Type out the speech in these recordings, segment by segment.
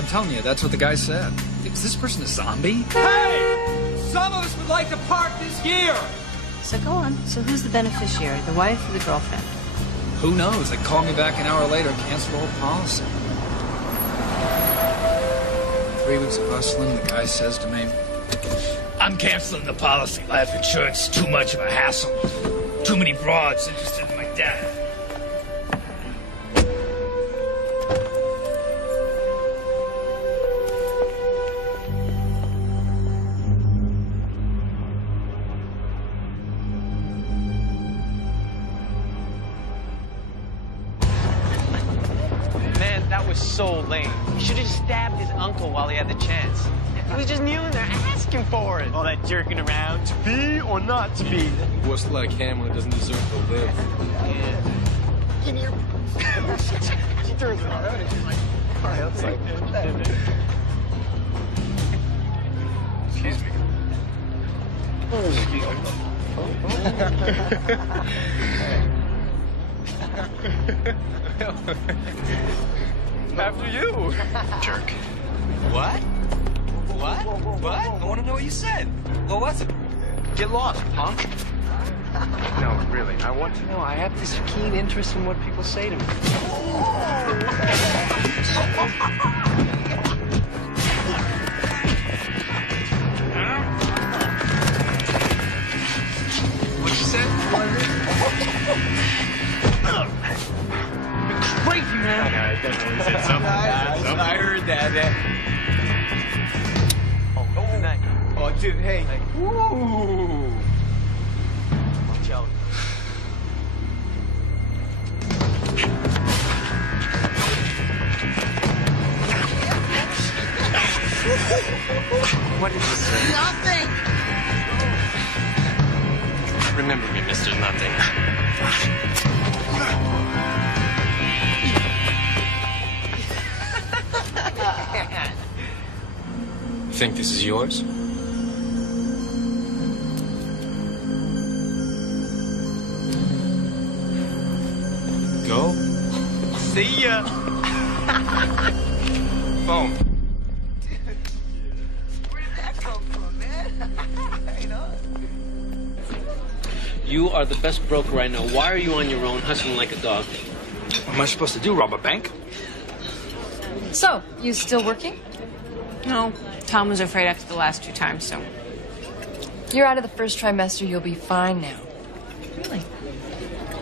I'm telling you, that's what the guy said. Is this person a zombie? Hey! Some of us would like to park this year! So go on. So who's the beneficiary, the wife or the girlfriend? Who knows? They called me back an hour later and canceled the whole policy. 3 weeks of hustling, the guy says to me, I'm canceling the policy. Life insurance is too much of a hassle. Too many broads interested in my dad. Man, that was so lame. He should have stabbed his uncle while he had the chance. He was just kneeling there asking for it. All that jerking around, to be or not to be. What's like Hamlet doesn't deserve to live. Yeah. Can you? She turns around and she's like, all right, let's like. Excuse me. After you. Jerk. What? What? What? I want to know what you said. What was it? Get lost, punk. No, really, I want to know. I have this keen interest in what people say to me. What you said? You're crazy, man. I definitely said something. I heard that. Oh, night. Oh, dude, hey. Ooh. Watch out. What did you say? Nothing. Remember me, Mr. Nothing. Think this is yours? Go. See ya. Phone. Where did that come from, man? You know? You are the best broker I know. Why are you on your own, hustling like a dog? What am I supposed to do, rob a bank? So, you still working? No, Tom was afraid after the last 2 times, so. You're out of the first trimester. You'll be fine now. Really?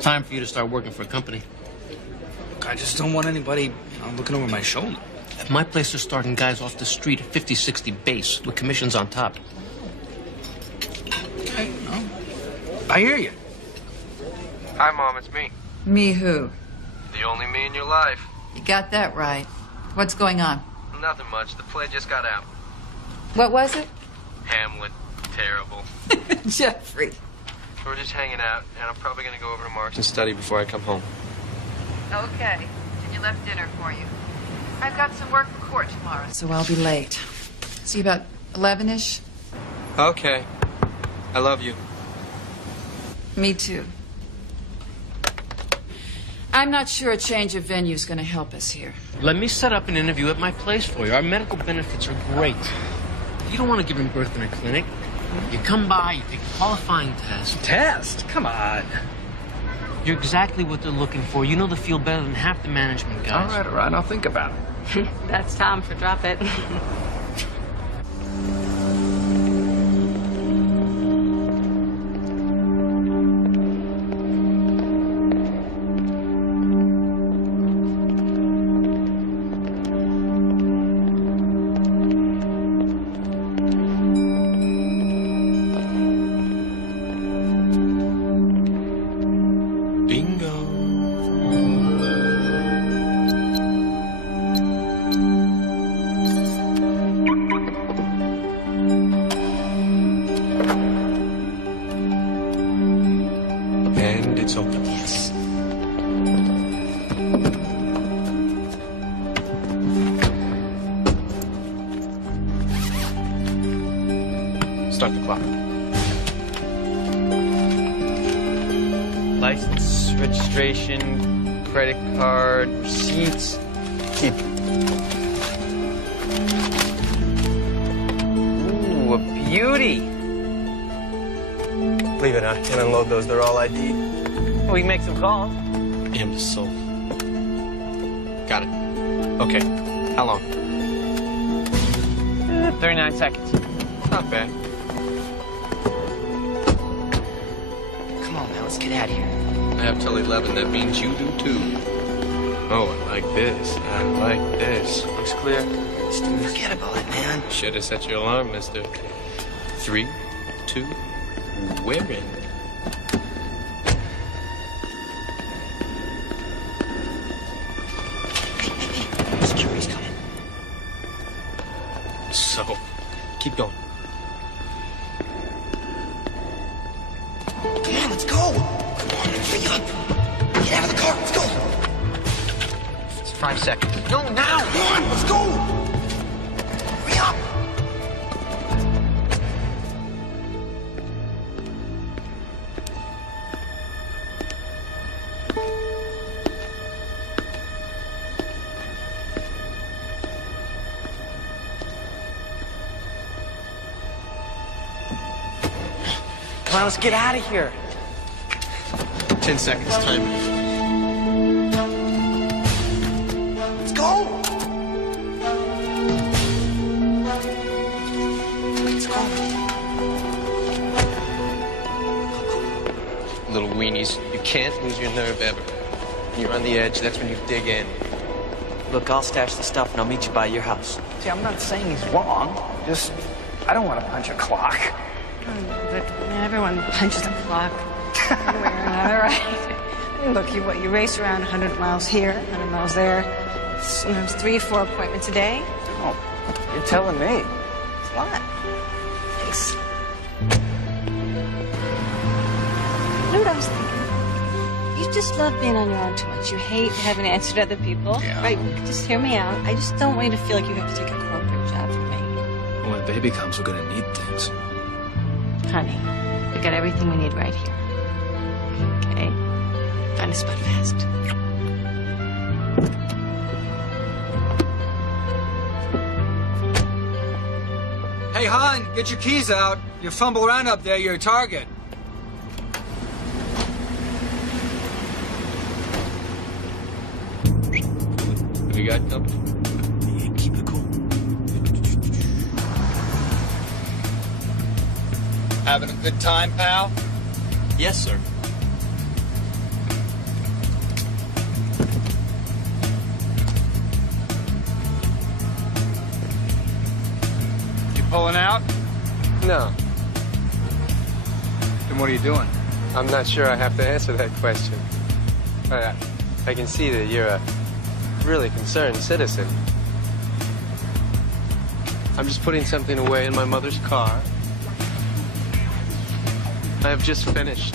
Time for you to start working for a company. I just don't want anybody, looking over my shoulder. My place is starting guys off the street at 50, 60 base with commissions on top. Okay, I hear you. Hi, Mom, it's me. Me who? The only me in your life. You got that right. What's going on? Nothing much. The play just got out. What was it? Hamlet. Terrible. Jeffrey. We're just hanging out, and I'm probably going to go over to Mark's and study before I come home. Okay. Junior left dinner for you. I've got some work for court tomorrow, so I'll be late. See you about 11-ish? Okay. I love you. Me too. I'm not sure a change of venue is going to help us here. Let me set up an interview at my place for you. Our medical benefits are great. You don't want to give him birth in a clinic. You come by, you take a qualifying test. Test? Come on. You're exactly what they're looking for. You know the field better than half the management guys. All right, I'll think about it. That's Tom for drop it. Bingo. And it's open. Yes. Start the clock. License, registration, credit card, receipts. Keep. beauty. Leave it, I can unload those. They're all ID. We can make some calls. Imbecile. Got it. Okay. How long? 39 seconds. Not bad. Come on, man, let's get out of here. I have till 11. That means you do too. Oh, I like this. I like this. Looks clear. Just forget about it, man. Should have set your alarm, mister. 3, 2, we're in. Security's coming. So, keep going. Come on, let's go. Come on, hurry up. Get out of the car, let's go. It's 5 seconds. No, now. Come on, let's go. Hurry up. Come on, let's get out of here. 10 seconds, time. Let's go. Let's go. Little weenies, you can't lose your nerve ever. When you're on the edge, that's when you dig in. Look, I'll stash the stuff and I'll meet you by your house. See, I'm not saying he's wrong. Just, I don't want to punch a clock. But everyone punches a clock. One way or another, right? Look, you race around 100 miles here, 100 miles there. Sometimes 3, 4 appointments a day. Oh, you're telling me. It's a lot. Thanks. You know what I was thinking? You just love being on your own too much. You hate having to answer to other people. Yeah. Right? Just hear me out. I just don't want you to feel like you have to take a corporate job from me. When the baby comes, we're going to need things. Honey, we got everything we need right here. Okay? Find a spot fast. Hey, hon, get your keys out. You fumble around up there, you're a target. What do you got company? Yeah, keep it cool. Having a good time, pal? Yes, sir. You pulling out? No, Then what are you doing? I'm not sure I have to answer that question. I can see that you're a really concerned citizen. I'm just putting something away in my mother's car. I have just finished.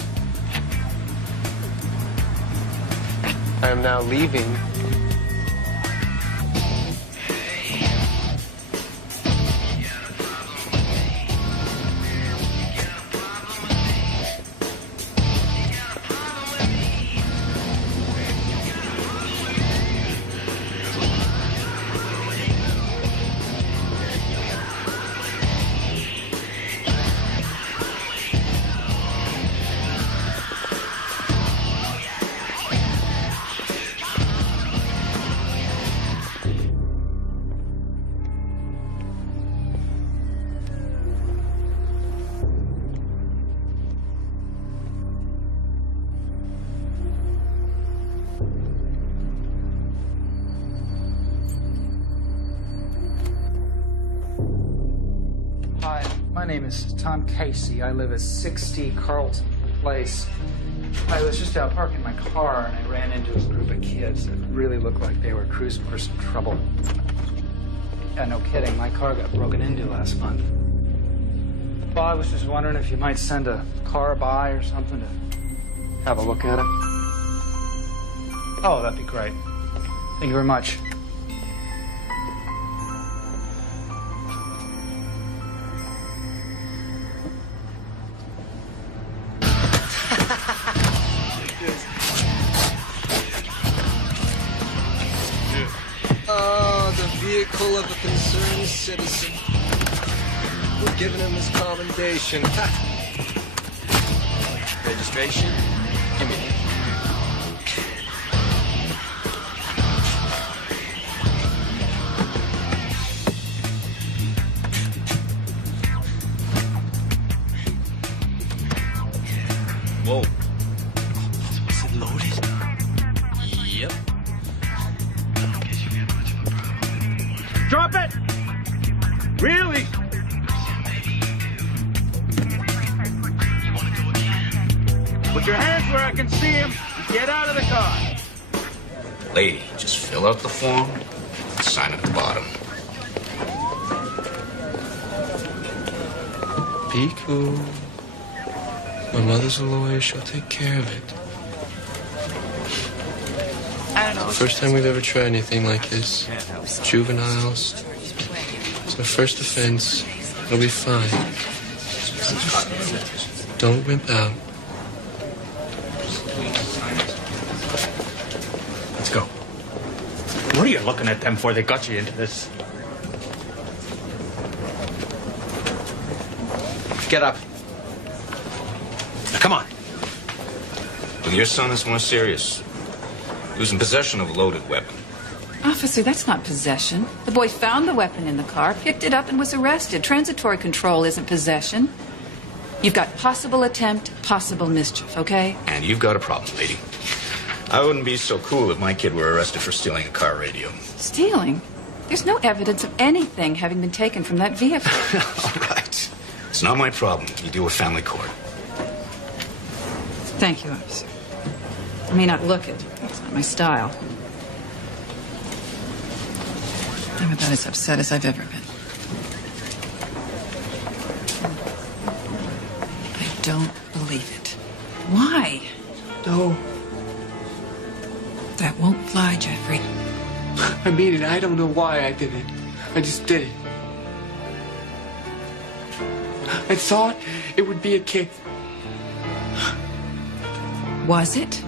I am now leaving. Hi, my name is Tom Casey. I live at 60 Carlton Place. I was just out parking my car and I ran into a group of kids that really looked like they were cruising for some trouble. Yeah, no kidding. My car got broken into last month. Well, I was just wondering if you might send a car by or something to have a look at it. Oh, that'd be great. Thank you very much. Oh, the vehicle of a concerned citizen. We're giving him his commendation. Registration? Give me that. Whoa. Was it loaded? Yep. Drop it! Really? Put your hands where I can see him. Get out of the car. Lady, just fill out the form and sign at the bottom. Be cool. My mother's a lawyer. She'll take care of it. I don't know. First time we've ever tried anything like this. Juveniles. It's our first offense. It'll be fine. Don't wimp out. Let's go. What are you looking at them for? They got you into this. Get up. Now, come on. Well, your son is more serious. He was in possession of a loaded weapon. Officer, that's not possession. The boy found the weapon in the car, picked it up, and was arrested. Transitory control isn't possession. You've got possible attempt, possible mischief, okay? And you've got a problem, lady. I wouldn't be so cool if my kid were arrested for stealing a car radio. Stealing? There's no evidence of anything having been taken from that vehicle. All right. It's not my problem. You deal with family court. Thank you, officer. I may not look it. It's not my style. I'm about as upset as I've ever been. I don't believe it. Why? No. That won't fly, Jeffrey. I mean it. I don't know why I did it. I just did it. I thought it would be a kick. Was it?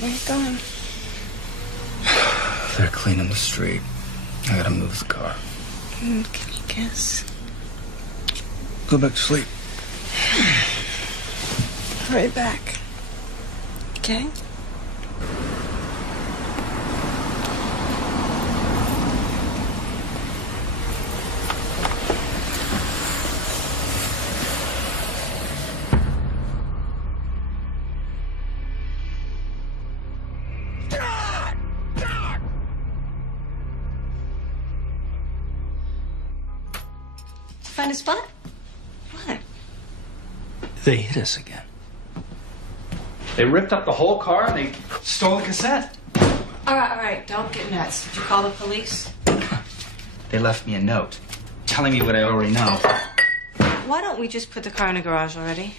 Where you going? They're cleaning the street. I gotta move the car. Can you guess? Go back to sleep. Hurry back. Okay? Find a spot? What? They hit us again. They ripped up the whole car and they stole the cassette. All right. Don't get nuts. Did you call the police? They left me a note telling me what I already know. Why don't we just put the car in a garage already?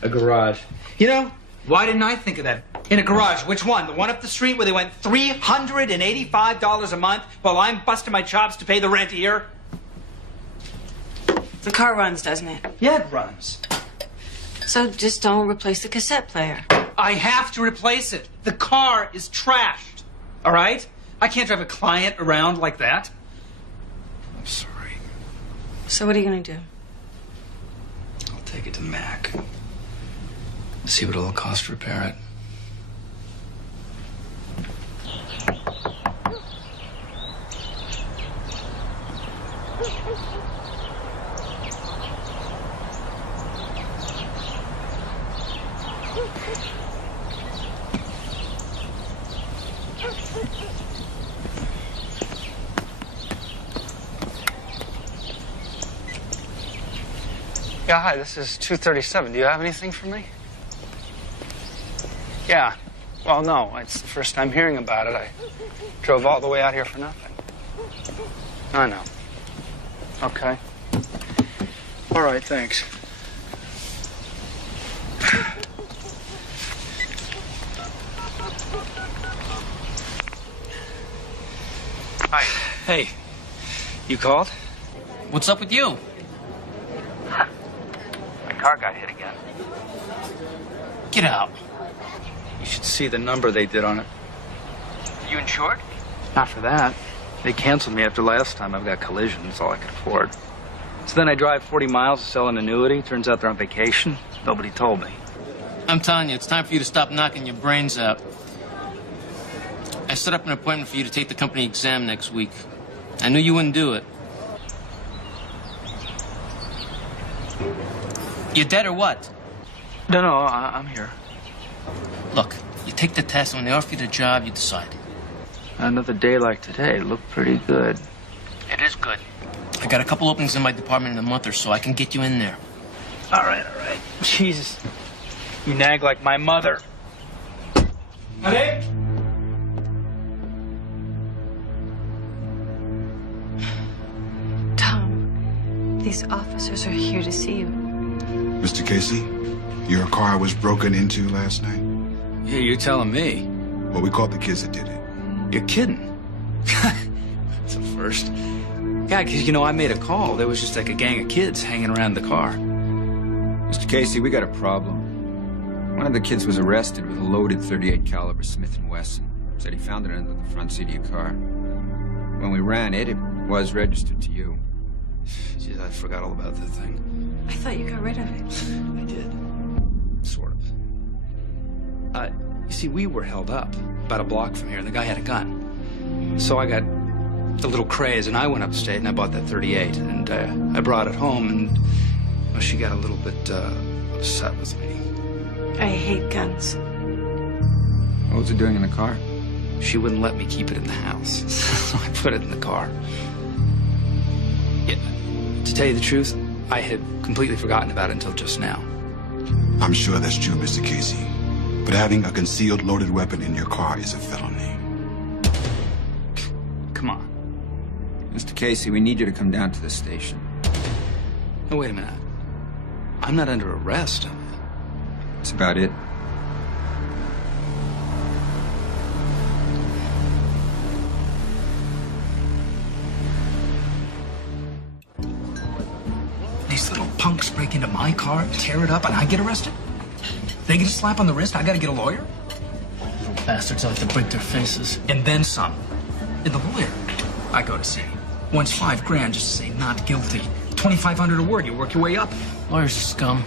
A garage. You know, why didn't I think of that? In a garage, which one? The one up the street where they went $385 a month while I'm busting my chops to pay the rent here? The car runs, doesn't it? Yeah, it runs. So just don't replace the cassette player. I have to replace it. The car is trashed. All right? I can't drive a client around like that. I'm sorry. So what are you going to do? I'll take it to Mac. See what it'll cost to repair it. Yeah, hi, this is 237. Do you have anything for me? Yeah. Well, no, it's the first time hearing about it. I drove all the way out here for nothing. I know. Okay. All right, thanks. Hi. Hey, you called? What's up with you? My car got hit again. Get out. You should see the number they did on it. You insured? Not for that. They canceled me after last time. I've got collision. That's all I could afford. So then I drive 40 miles to sell an annuity. Turns out they're on vacation. Nobody told me. I'm telling you, it's time for you to stop knocking your brains out. I set up an appointment for you to take the company exam next week. I knew you wouldn't do it. You dead or what? No, I'm here. Look, you take the test, and when they offer you the job, you decide. Another day like today looked pretty good. It is good. I got a couple openings in my department in a month or so. I can get you in there. All right. Jesus. You nag like my mother. Honey? Tom, these officers are here to see you. Mr. Casey, your car was broken into last night? Yeah, you're telling me. Well, we caught the kids that did it. You're kidding. That's a first. Yeah, because, I made a call. There was just like a gang of kids hanging around the car. Mr. Casey, we got a problem. One of the kids was arrested with a loaded .38 caliber Smith & Wesson. Said he found it under the front seat of your car. When we ran it, it was registered to you. Jeez, I forgot all about that thing. I thought you got rid of it. I did. Sort of. You see, we were held up about a block from here, and the guy had a gun. So I got a little craze, and I went upstate, and I bought that .38, and I brought it home, and she got a little bit upset with me. I hate guns. What was it doing in the car? She wouldn't let me keep it in the house, so I put it in the car. Yeah, to tell you the truth, I had completely forgotten about it until just now. I'm sure that's true, Mr. Casey. But having a concealed loaded weapon in your car is a felony. Come on. Mr. Casey, we need you to come down to the station. No, wait a minute. I'm not under arrest. That's about it. These little punks break into my car, tear it up, and I get arrested? They get a slap on the wrist, I gotta get a lawyer? Little bastards like to break their faces. And then some. And the lawyer I go to see wants $5 grand just to say not guilty. 2,500 a word, you work your way up. Lawyers are scum.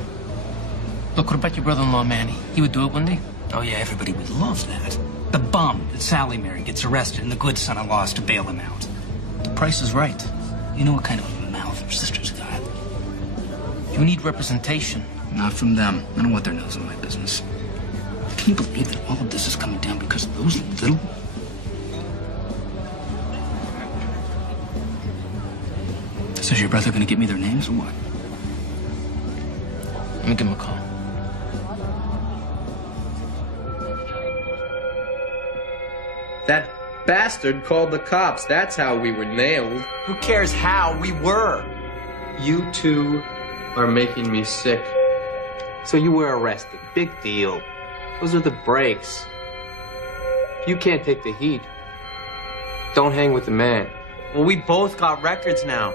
Look, what about your brother-in-law, Manny? He would do it, wouldn't he? Oh yeah, everybody would love that. The bum that Sally married gets arrested and the good son-in-law is to bail him out. The price is right. You know what kind of a mouth your sister's got? You need representation. Not from them. I don't want their nose in my business. Can you believe that all of this is coming down because of those little... So is your brother gonna get me their names or what? Let me give him a call. That bastard called the cops. That's how we were nailed. Who cares how we were? You two are making me sick. So you were arrested. Big deal. Those are the breaks. If you can't take the heat, Don't hang with the man. well, we both got records now.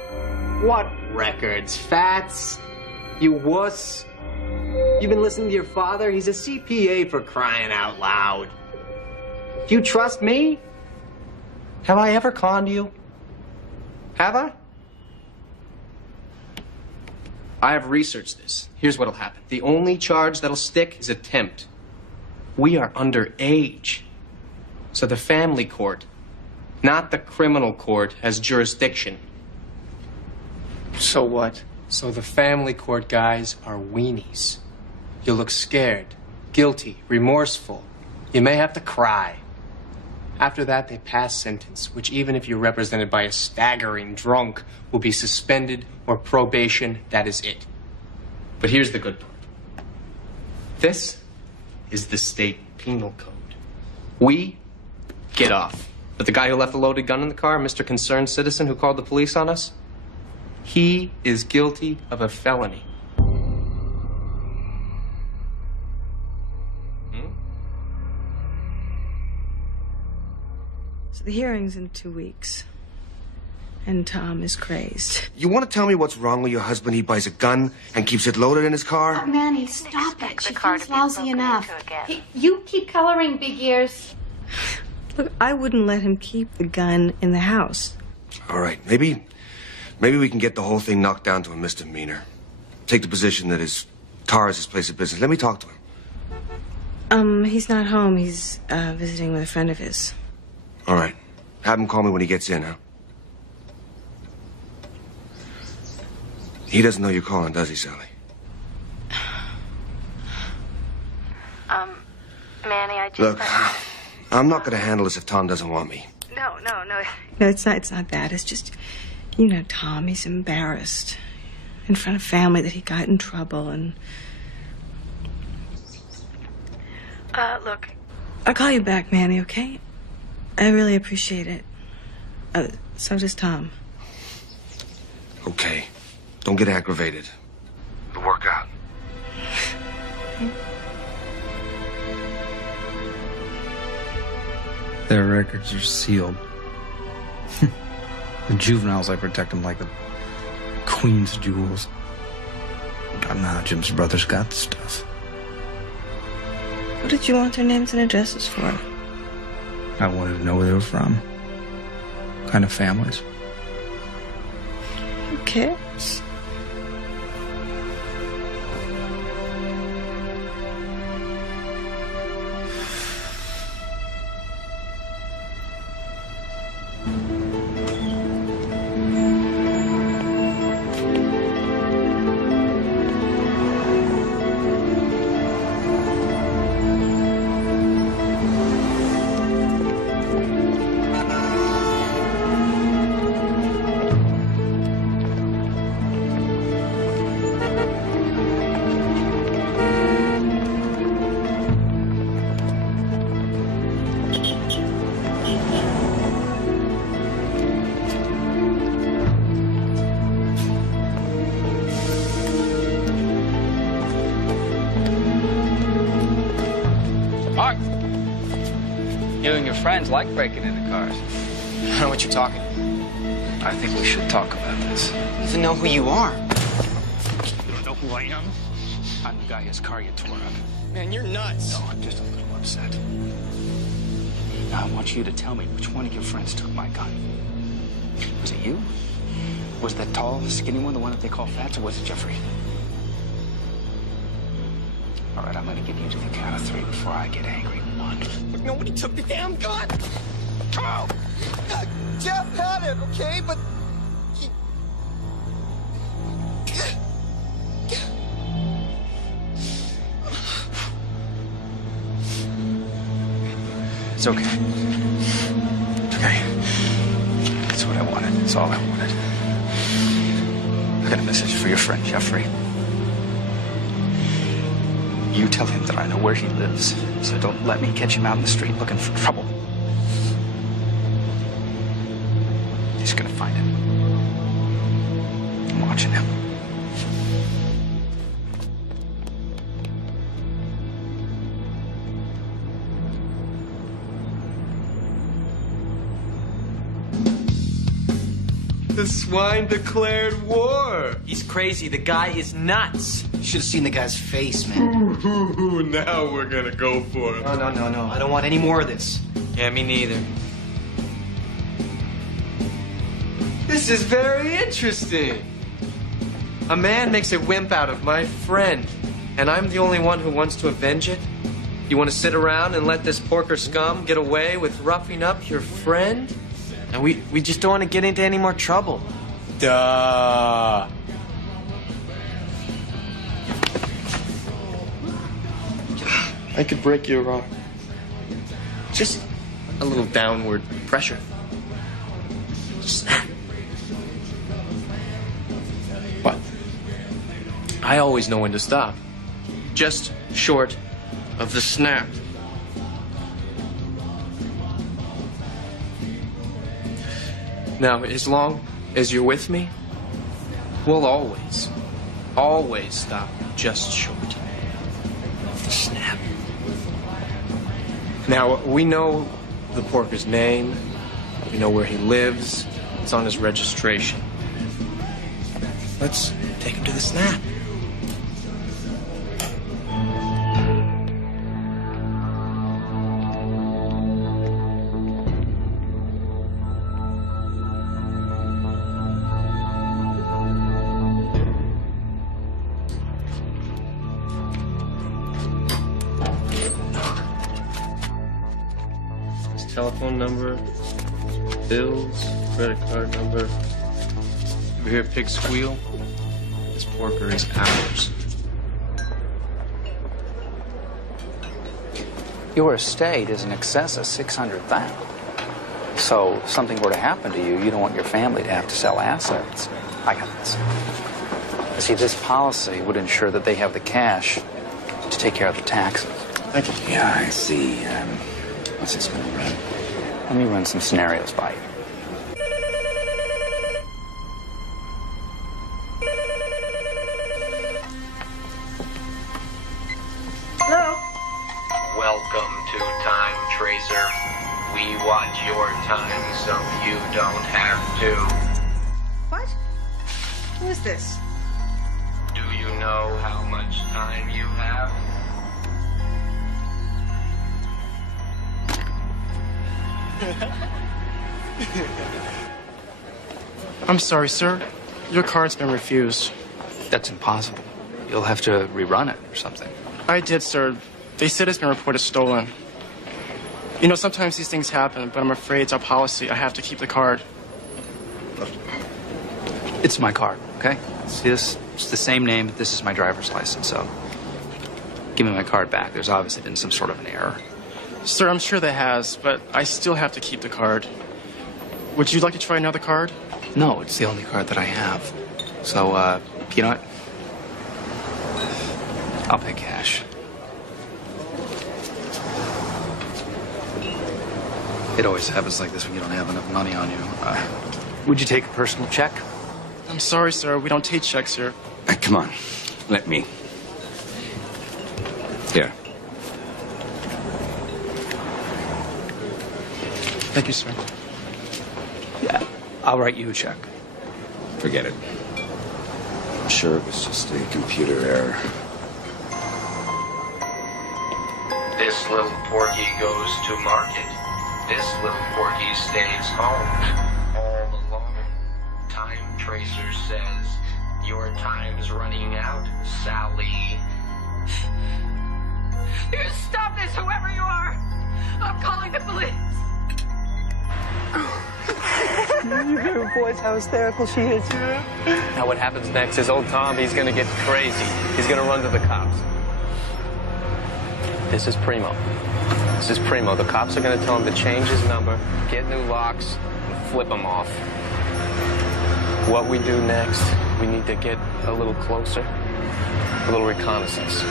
What records? Fats? You wuss? You've been listening to your father? He's a CPA, for crying out loud. Do you trust me? Have I ever conned you? Have I? I have researched this. Here's what'll happen. The only charge that'll stick is attempt. We are underage. So the family court, not the criminal court, has jurisdiction. So what? So the family court guys are weenies. You'll look scared, guilty, remorseful. You may have to cry. After that, they pass sentence, which even if you're represented by a staggering drunk, will be suspended or probation. That is it. But here's the good part. This is the state penal code. We get off. But the guy who left the loaded gun in the car, Mr. Concerned Citizen who called the police on us, He is guilty of a felony. So the hearing's in 2 weeks. And Tom is crazed. You want to tell me what's wrong with your husband? He buys a gun and keeps it loaded in his car? Oh, Manny, stop it. She feels lousy enough. Hey, you keep coloring, big ears. Look, I wouldn't let him keep the gun in the house. All right, maybe we can get the whole thing knocked down to a misdemeanor. Take the position that his car is his place of business. Let me talk to him. He's not home. He's visiting with a friend of his. All right. Have him call me when he gets in, huh? He doesn't know you're calling, does he, Sally? Manny, I just... Look, I'm not going to handle this if Tom doesn't want me. No. No, it's not that. It's just, you know, Tom, he's embarrassed in front of family that he got in trouble and... Look, I'll call you back, Manny, okay? I really appreciate it. So does Tom. Okay. Don't get aggravated. It'll work out. Their records are sealed. The juveniles, I protect them like the Queen's jewels. But now Jim's brother's got the stuff. What did you want their names and addresses for? I wanted to know where they were from. What kind of families. Who cares? You and your friends like breaking into cars. I don't know what you're talking about. I think we should talk about this. I don't even know who you are. You don't know who I am? I'm the guy whose car you tore up. Man, you're nuts. No, I'm just a little upset. Now, I want you to tell me which one of your friends took my gun. Was it you? Was that tall, skinny one the one that they call Fats, or was it Jeffrey? All right, I'm gonna give you to the count of 3 before I get angry. 1. Look, nobody took the damn gun. Oh! Jeff had it, okay? But he... It's okay. It's okay. That's what I wanted. That's all I wanted. I got a message for your friend, Jeffrey. You tell him that I know where he lives, so don't let me catch him out in the street looking for trouble. He's gonna find him. I'm watching him. The swine declared war. He's crazy. The guy is nuts. You should have seen the guy's face, man. Ooh, now we're gonna go for him. No. I don't want any more of this. Yeah, me neither. This is very interesting. A man makes a wimp out of my friend, and I'm the only one who wants to avenge it? You want to sit around and let this porker scum get away with roughing up your friend? And we just don't want to get into any more trouble. Duh. I could break your arm. Just a little downward pressure. Snap. But I always know when to stop. Just short of the snap. Now, as long as you're with me, We'll always stop just short of the snap. Now, we know the porker's name. We know where he lives. It's on his registration. Let's take him to the snap. Telephone number, bills, credit card number. Ever hear a pig squeal? This porker is ours. Your estate is in excess of $600,000. So if something were to happen to you, you don't want your family to have to sell assets. I got this. You see, this policy would ensure that they have the cash to take care of the taxes. Thank you. Yeah, I see. What's this going to run? Let me run some scenarios by you. Hello? Welcome to Time Tracer. We watch your time so you don't have to. What? Who is this? Do you know how much time you have? I'm sorry, sir. Your card's been refused. That's impossible. You'll have to rerun it or something. I did, sir. They said it's been reported stolen. You know, sometimes these things happen, but I'm afraid it's our policy. I have to keep the card. It's my card, okay? See this? It's the same name, but this is my driver's license, so give me my card back. There's obviously been some sort of an error. Sir, I'm sure there has, but I still have to keep the card. Would you like to try another card? No, it's the only card that I have. So, you know what? I'll pay cash. It always happens like this when you don't have enough money on you. Would you take a personal check? I'm sorry, sir. We don't take checks here. Come on. Let me. Here. Thank you, sir. Yeah, I'll write you a check. Forget it. I'm sure it was just a computer error. This little porky goes to market. This little porky stays home. All alone. Time Tracer says, your time's running out, Sally. You stop this, whoever you are! I'm calling the police! You hear her voice, how hysterical she is. Now what happens next is old Tom, he's gonna get crazy. He's gonna run to the cops. This is Primo. This is Primo. The cops are gonna tell him to change his number, get new locks, and flip him off. What we do next, we need to get a little closer, a little reconnaissance.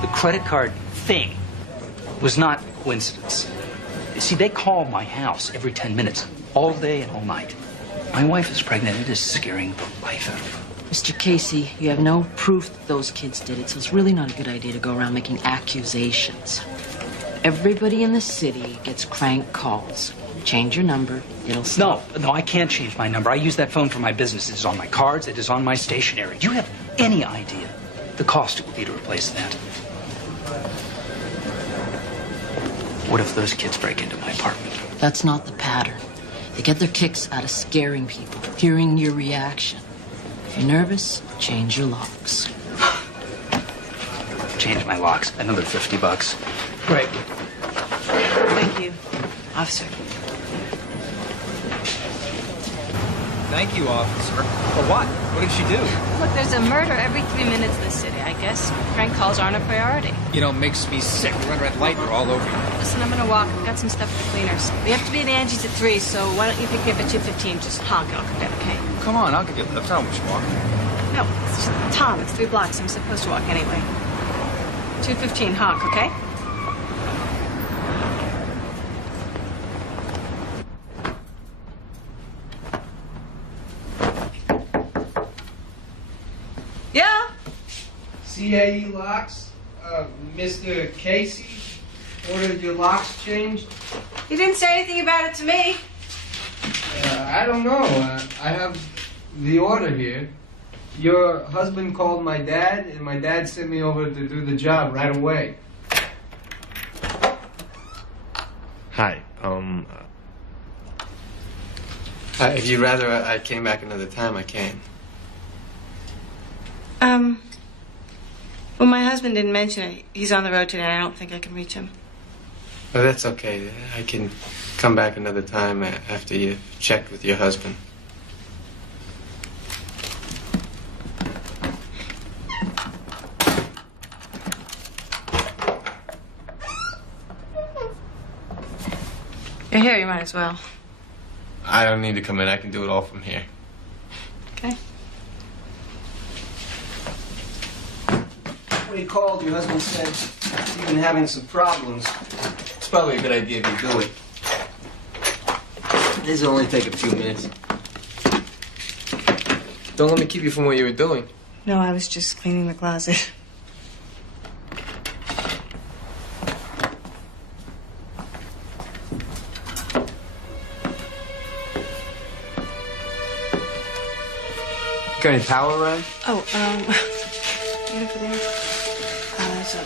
The credit card thing was not a coincidence. You see, they call my house every 10 minutes, all day and all night. My wife is pregnant. It is scaring the life out of her. Mr. Casey, you have no proof that those kids did it, so it's really not a good idea to go around making accusations. Everybody in the city gets crank calls. Change your number, it'll stop. No, I can't change my number. I use that phone for my business. It is on my cards. It is on my stationery. Do you have any idea the cost it would be to replace that? What if those kids break into my apartment? That's not the pattern. They get their kicks out of scaring people, hearing your reaction. If you're nervous, change your locks. Change my locks. Another $50. Great. Thank you. Officer. Thank you, officer. For what? What did she do? Look, there's a murder every 3 minutes in the city. I guess prank calls aren't a priority. You know, makes me sick. Red, red light, we're all over you. Listen, I'm gonna walk. I've got some stuff for the cleaners. We have to be at Angie's at 3, so why don't you pick me up at 2:15? Just honk, I'll come down, okay? Come on, I'll give you a lift. I don't want you walking. No, it's just, Tom, it's 3 blocks. I'm supposed to walk anyway. 2:15, honk, okay? Yeah? CAE locks? Mr. Casey ordered your locks changed? He didn't say anything about it to me. I don't know. I have the order here. Your husband called my dad, and my dad sent me over to do the job right away. Hi. If you'd rather I came back another time, I can. Well, my husband didn't mention it. He's on the road today. I don't think I can reach him. Oh, that's okay. I can come back another time after you checked with your husband. You're here, you might as well. I don't need to come in. I can do it all from here. Okay. When he called, your husband said he's been having some problems. It's probably a good idea if you do it. This will only take a few minutes. Don't let me keep you from what you were doing. No, I was just cleaning the closet. Got any towel around? Oh, you over there? So.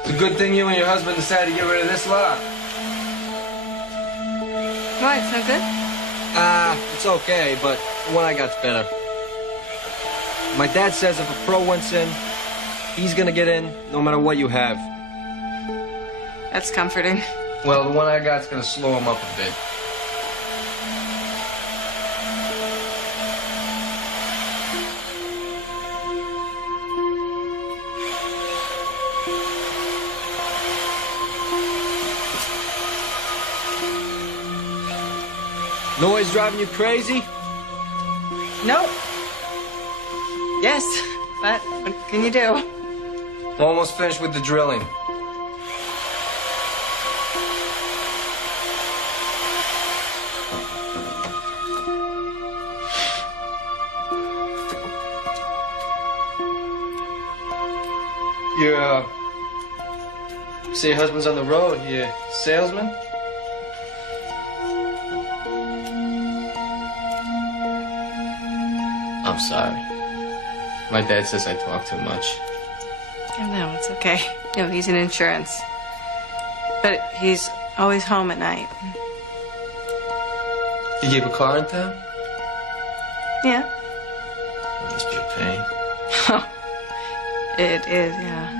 It's a good thing you and your husband decided to get rid of this lock. Why, it's no good? It's okay, but one I got's better. My dad says if a pro wants in, he's gonna get in no matter what you have. That's comforting. Well, the one I got's gonna slow him up a bit. Noise driving you crazy? Nope. Yes, but what can you do? Almost finished with the drilling. You say your husband's on the road. You salesman? I'm sorry. My dad says I talk too much. Oh, no, it's okay. No, he's in insurance. But he's always home at night. You keep a car in town? Yeah. That must be a pain. It is, yeah.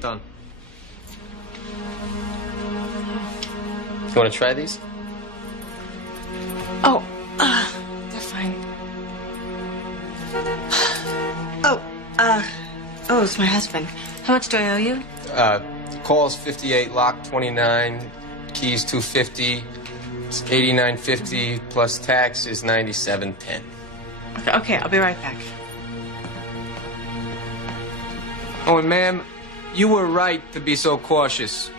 Done. You want to try these? Oh, they're fine. Oh, it's my husband. How much do I owe you? Calls 58, lock 29, keys 250, it's 89.50 plus tax is 97.10. Okay, I'll be right back. Oh, and ma'am, you were right to be so cautious.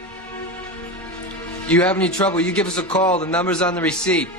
You have any trouble, you give us a call. The number's on the receipt.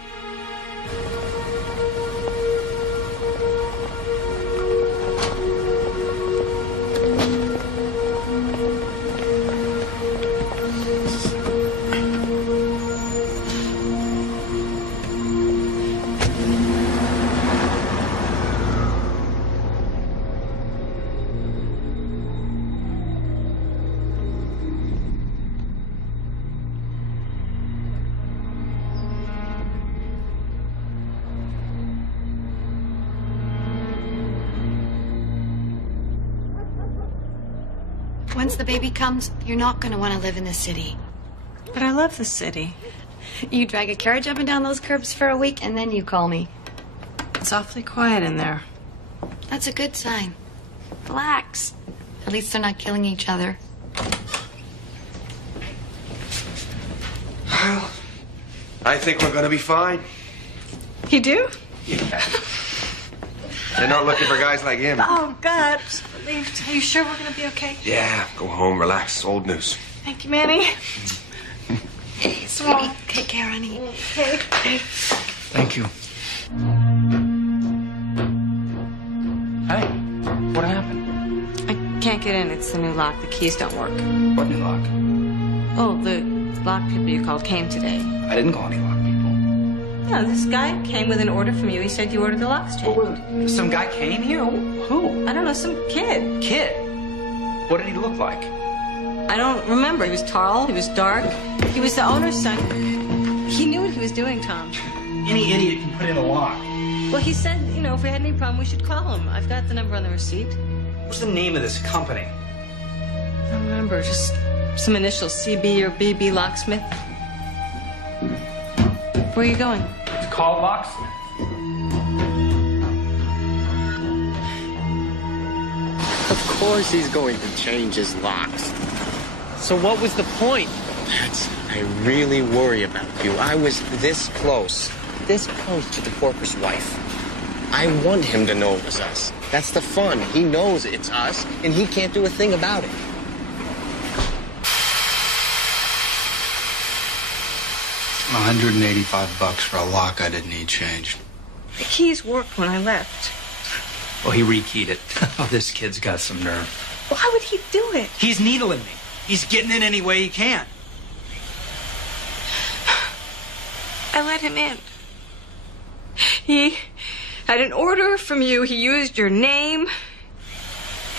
Once the baby comes, you're not going to want to live in the city. But I love the city. You drag a carriage up and down those curbs for a week, and then you call me. It's awfully quiet in there. That's a good sign. Relax. At least they're not killing each other. Well, I think we're gonna be fine. You do? Yeah. They're not looking for guys like him. Oh, God. I'm so relieved. Are you sure we're going to be okay? Yeah, go home, relax. Old news. Thank you, Manny. Hey, sweetie. Take care, honey. Okay. Thank you. Hey, what happened? I can't get in. It's the new lock. The keys don't work. What new lock? Oh, the lock people you called came today. I didn't call any lock people. Yeah, this guy came with an order from you. He said you ordered the locks changed. Some guy came here? Who? I don't know, some kid. Kid? What did he look like? I don't remember. He was tall. He was dark. He was the owner's son. He knew what he was doing, Tom. Any idiot can put in a lock. Well, he said, you know, if we had any problem, we should call him. I've got the number on the receipt. What's the name of this company? I don't remember. Just some initials, CB or BB Locksmith. Where are you going? To call locksmith. Of course he's going to change his locks. So what was the point? I really worry about you. I was this close to the porker's wife. I want him to know it was us. That's the fun. He knows it's us, and he can't do a thing about it. $185 for a lock I didn't need changed. The keys worked when I left. Well, he rekeyed it. Oh, this kid's got some nerve. Why would he do it? He's needling me. He's getting in any way he can. I let him in. He had an order from you. He used your name.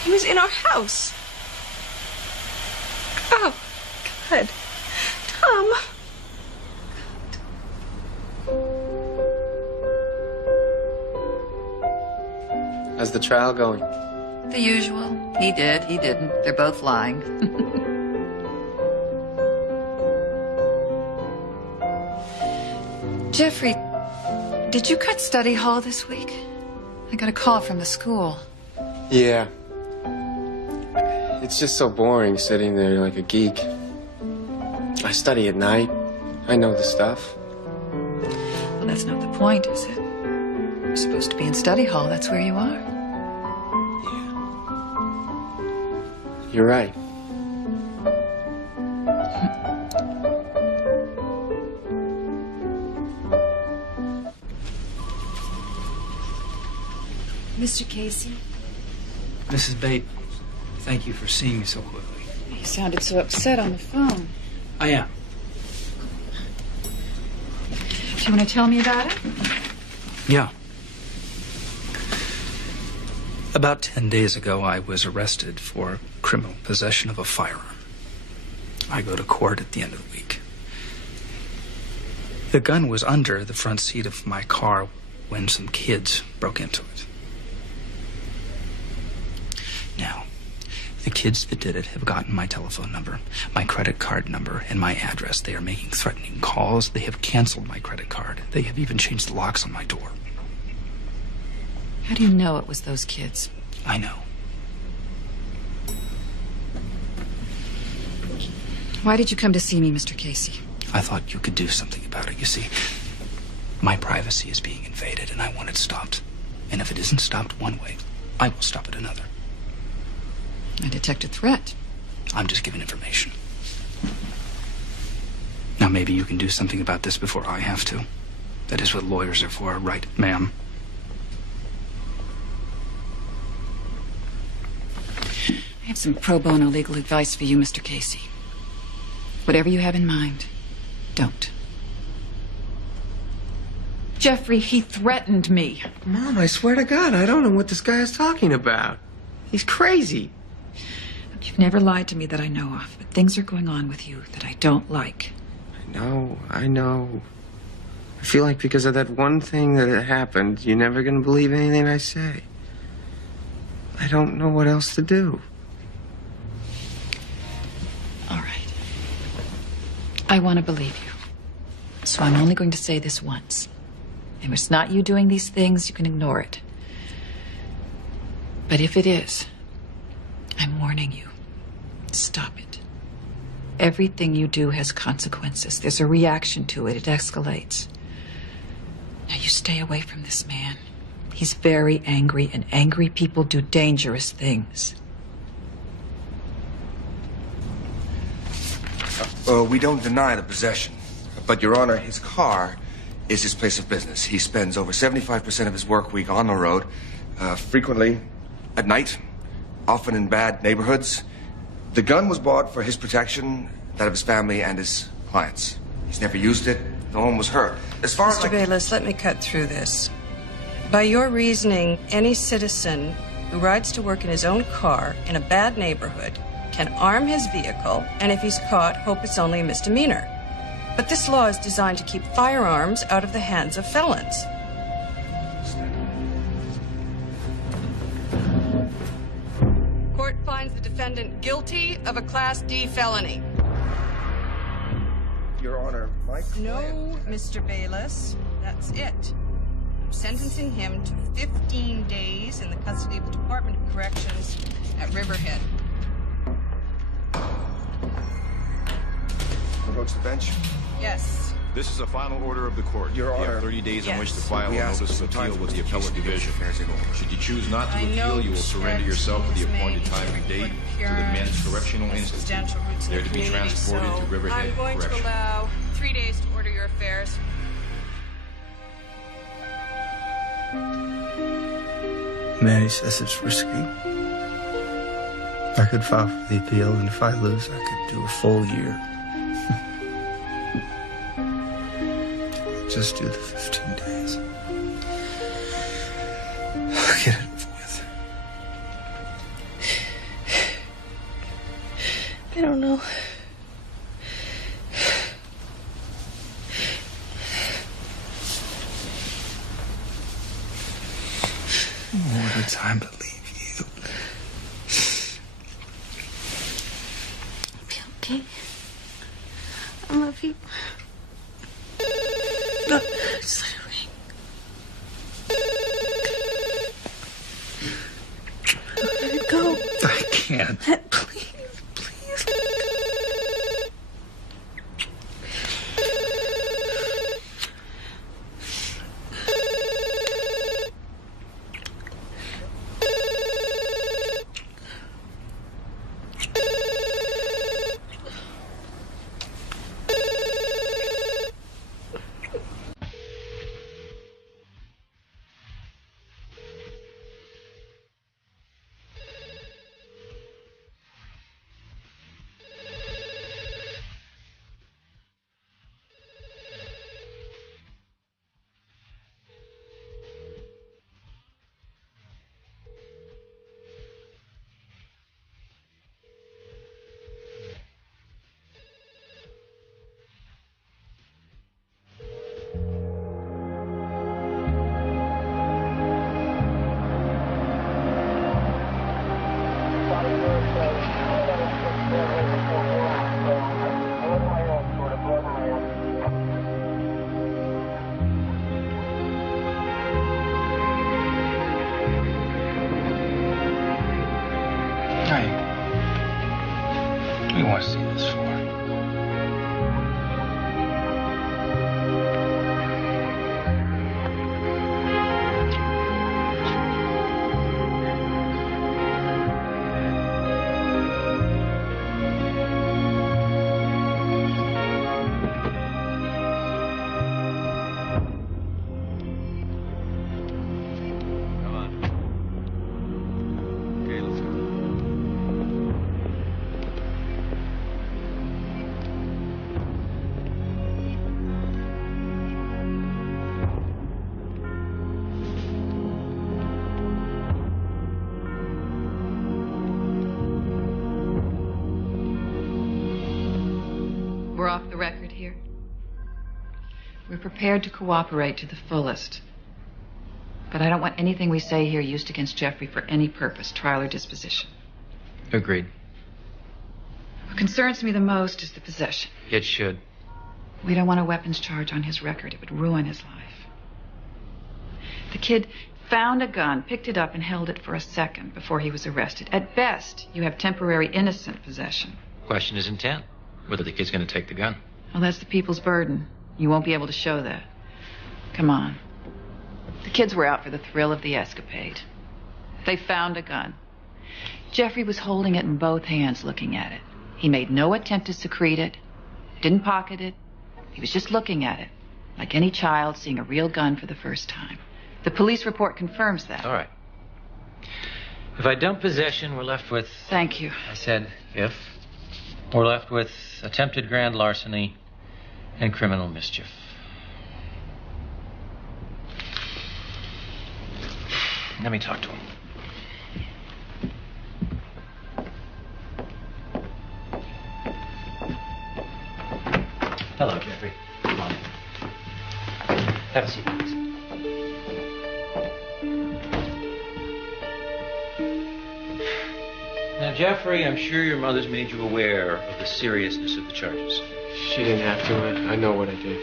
He was in our house. Oh, God. Tom. How's the trial going? The usual. He did, he didn't. They're both lying. Jeffrey, did you cut study hall this week? I got a call from the school. Yeah. It's just so boring sitting there like a geek. I study at night. I know the stuff. Well, that's not the point, is it? You're supposed to be in study hall. That's where you are. You're right. Mr. Casey? Mrs. Bate, thank you for seeing me so quickly. You sounded so upset on the phone. I am. Do you want to tell me about it? Yeah. About 10 days ago, I was arrested for criminal possession of a firearm. I go to court at the end of the week. The gun was under the front seat of my car when some kids broke into it. Now, the kids that did it have gotten my telephone number, my credit card number, and my address. They are making threatening calls. They have canceled my credit card. They have even changed the locks on my door. How do you know it was those kids? I know. Why did you come to see me, Mr. Casey? I thought you could do something about it. You see, my privacy is being invaded, and I want it stopped. And if it isn't stopped one way, I will stop it another. I detect a threat. I'm just giving information. Now, maybe you can do something about this before I have to. That is what lawyers are for, right, ma'am? I have some pro bono legal advice for you, Mr. Casey. Whatever you have in mind, don't. Jeffrey, he threatened me. Mom, I swear to God, I don't know what this guy is talking about. He's crazy. Look, you've never lied to me that I know of, but things are going on with you that I don't like. I know. I feel like because of that one thing that had happened, you're never going to believe anything I say. I don't know what else to do. All right. I want to believe you. So I'm only going to say this once. If it's not you doing these things, you can ignore it. But if it is, I'm warning you. Stop it. Everything you do has consequences. There's a reaction to it. It escalates. Now you stay away from this man. He's very angry, and angry people do dangerous things. We don't deny the possession. But, Your Honor, his car is his place of business. He spends over 75% of his work week on the road, frequently at night, often in bad neighborhoods. The gun was bought for his protection, that of his family and his clients. He's never used it. No one was hurt. As far as Mr. Bayless, let me cut through this. By your reasoning, any citizen who rides to work in his own car in a bad neighborhood can arm his vehicle, and if he's caught, hope it's only a misdemeanor. But this law is designed to keep firearms out of the hands of felons. Court finds the defendant guilty of a Class D felony. Your Honor, No, Mr. Bayless, that's it. I'm sentencing him to 15 days in the custody of the Department of Corrections at Riverhead. Approach the bench. Yes. This is a final order of the court. Your You Honor. have 30 days in which to Yes. file We a ask notice for of some time appeal with for the Mr. appellate Casey to get his division. affairs in order. Should you choose not to I appeal, know you will surrender that yourself at the has appointed made time and date to the appearance Men's Correctional and Institute, substantial roots in there the to be community, transported to so Riverhead I'm going to Correctional. allow 3 days to order your affairs. Manny says it's risky. I could file for the appeal, and if I lose, I could do a full year. Just do the 15 days. I'll get it over with. I don't know. What a time to leave you. I'll be okay. I love you. Just let it ring. Let it go. I can't. Please, please let it go. What do you want to see this for? Come on. Okay, let's go. We're off the record here. We're prepared to cooperate to the fullest. But I don't want anything we say here used against Jeffrey for any purpose, trial or disposition. Agreed. What concerns me the most is the possession. It should. We don't want a weapons charge on his record. It would ruin his life. The kid found a gun, picked it up, and held it for a second before he was arrested. At best, you have temporary innocent possession. Question is intent. Whether the kid's going to take the gun. Well, that's the people's burden. You won't be able to show that. Come on. The kids were out for the thrill of the escapade. They found a gun. Jeffrey was holding it in both hands, looking at it. He made no attempt to secrete it, didn't pocket it. He was just looking at it, like any child seeing a real gun for the first time. The police report confirms that. All right. If I dump possession, we're left with... Thank you. I said if. We're left with attempted grand larceny and criminal mischief. Let me talk to him. Hello, Jeffrey. Come on. Have a seat, please. Now, Jeffrey, I'm sure your mother's made you aware of the seriousness of the charges. She didn't have to. I know what I did.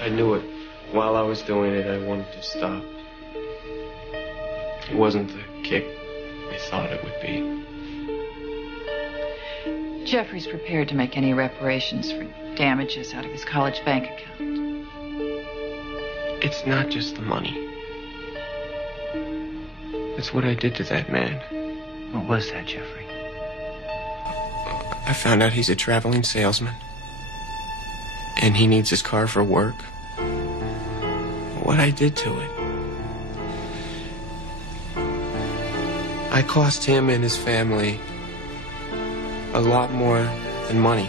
I knew it. While I was doing it, I wanted to stop. It wasn't the kick I thought it would be. Jeffrey's prepared to make any reparations for damages out of his college bank account. It's not just the money. It's what I did to that man. What was that, Jeffrey? I found out he's a traveling salesman. And he needs his car for work. What I did to it. I cost him and his family a lot more than money.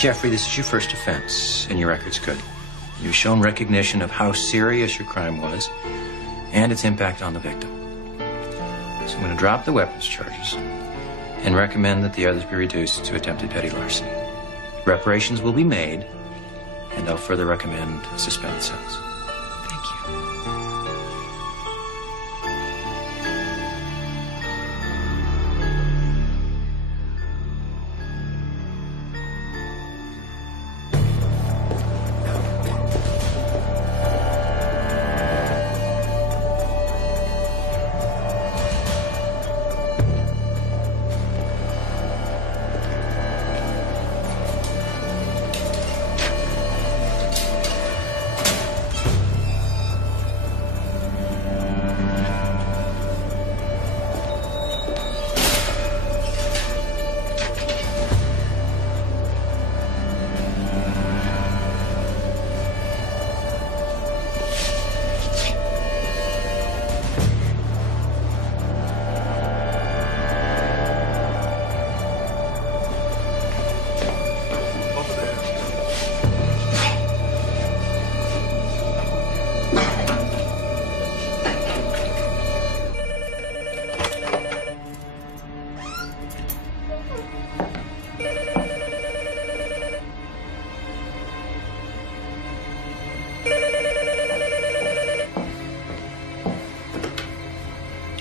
Jeffrey, this is your first offense, and your record's good. You've shown recognition of how serious your crime was and its impact on the victim. So I'm going to drop the weapons charges and recommend that the others be reduced to attempted petty larceny. Reparations will be made, and I'll further recommend a suspended sentence. Thank you.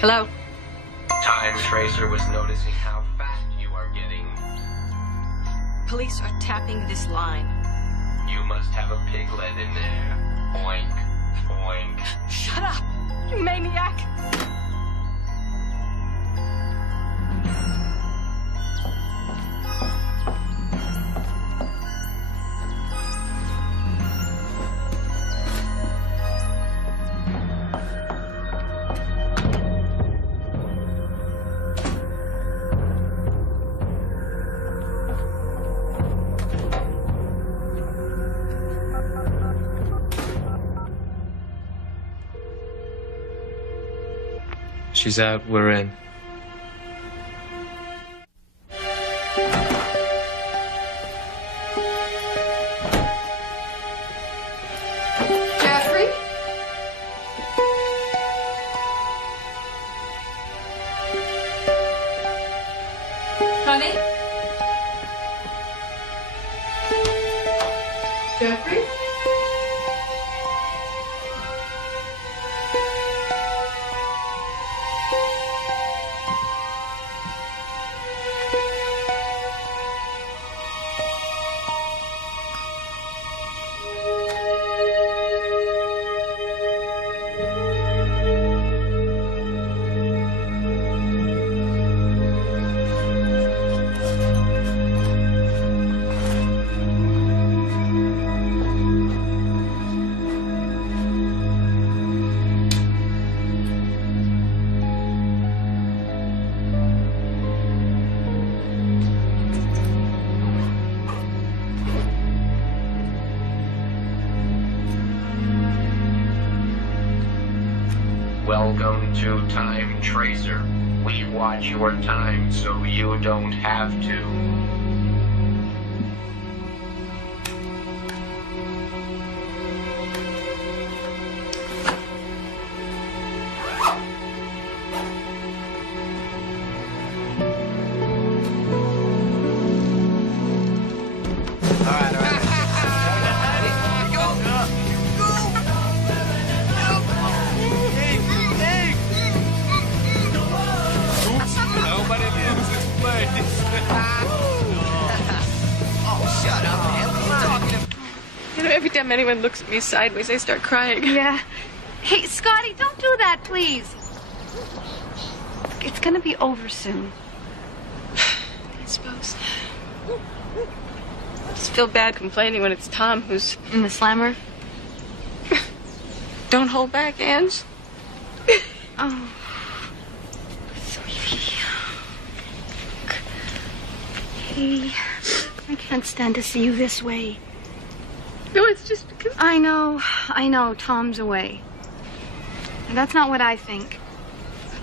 Hello? Time Tracer was noticing how fat you are getting. Police are tapping this line. You must have a piglet in there. Oink, oink. Shut up, you maniac! She's out, we're in. Jeffrey? Honey? Jeffrey? Welcome to Time Tracer. We watch your time so you don't have to. You know, every time anyone looks at me sideways, I start crying. Yeah. Hey, Scotty, don't do that, please. It's gonna be over soon. I suppose. I just feel bad complaining when it's Tom who's... In the slammer? Don't hold back, Ange. Oh. Sweetie. Hey, I can't stand to see you this way. No, it's just because... I know, Tom's away. And that's not what I think.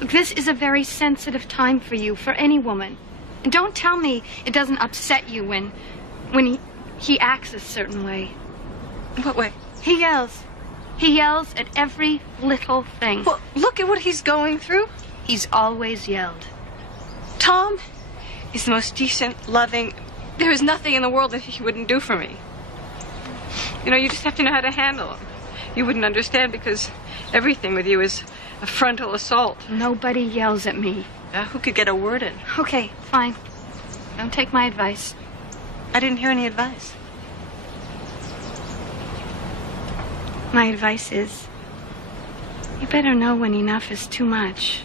Look, this is a very sensitive time for you, for any woman. And don't tell me it doesn't upset you when he acts a certain way. What way? He yells. He yells at every little thing. Well, look at what he's going through. He's always yelled. Tom is the most decent, loving... There is nothing in the world that he wouldn't do for me. You know, you just have to know how to handle him. You wouldn't understand because everything with you is a frontal assault. Nobody yells at me. Who could get a word in? Okay, fine. Don't take my advice. I didn't hear any advice. My advice is, you better know when enough is too much.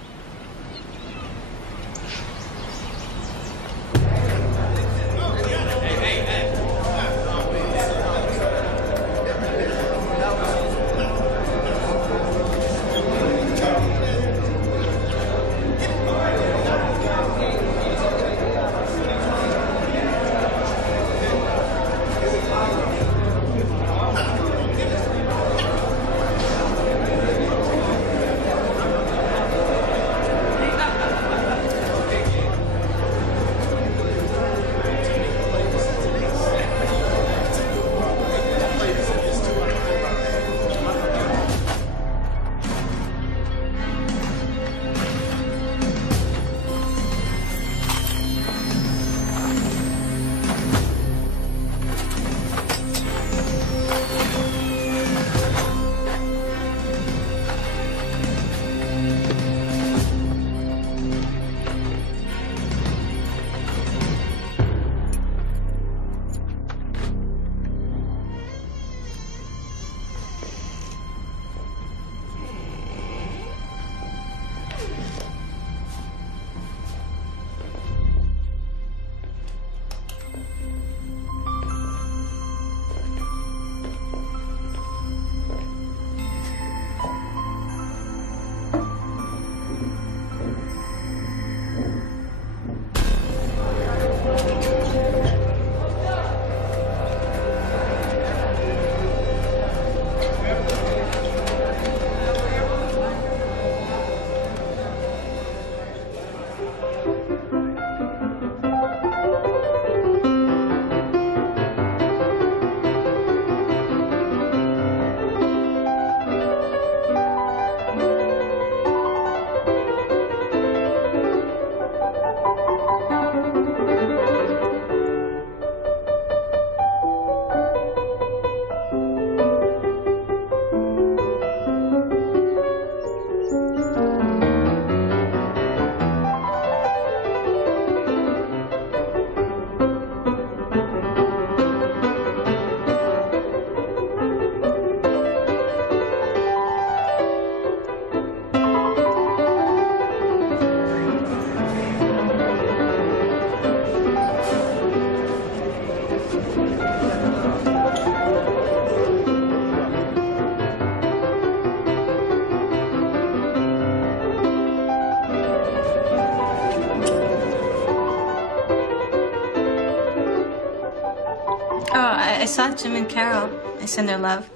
Oh, I saw Jim and Carol. They send their love.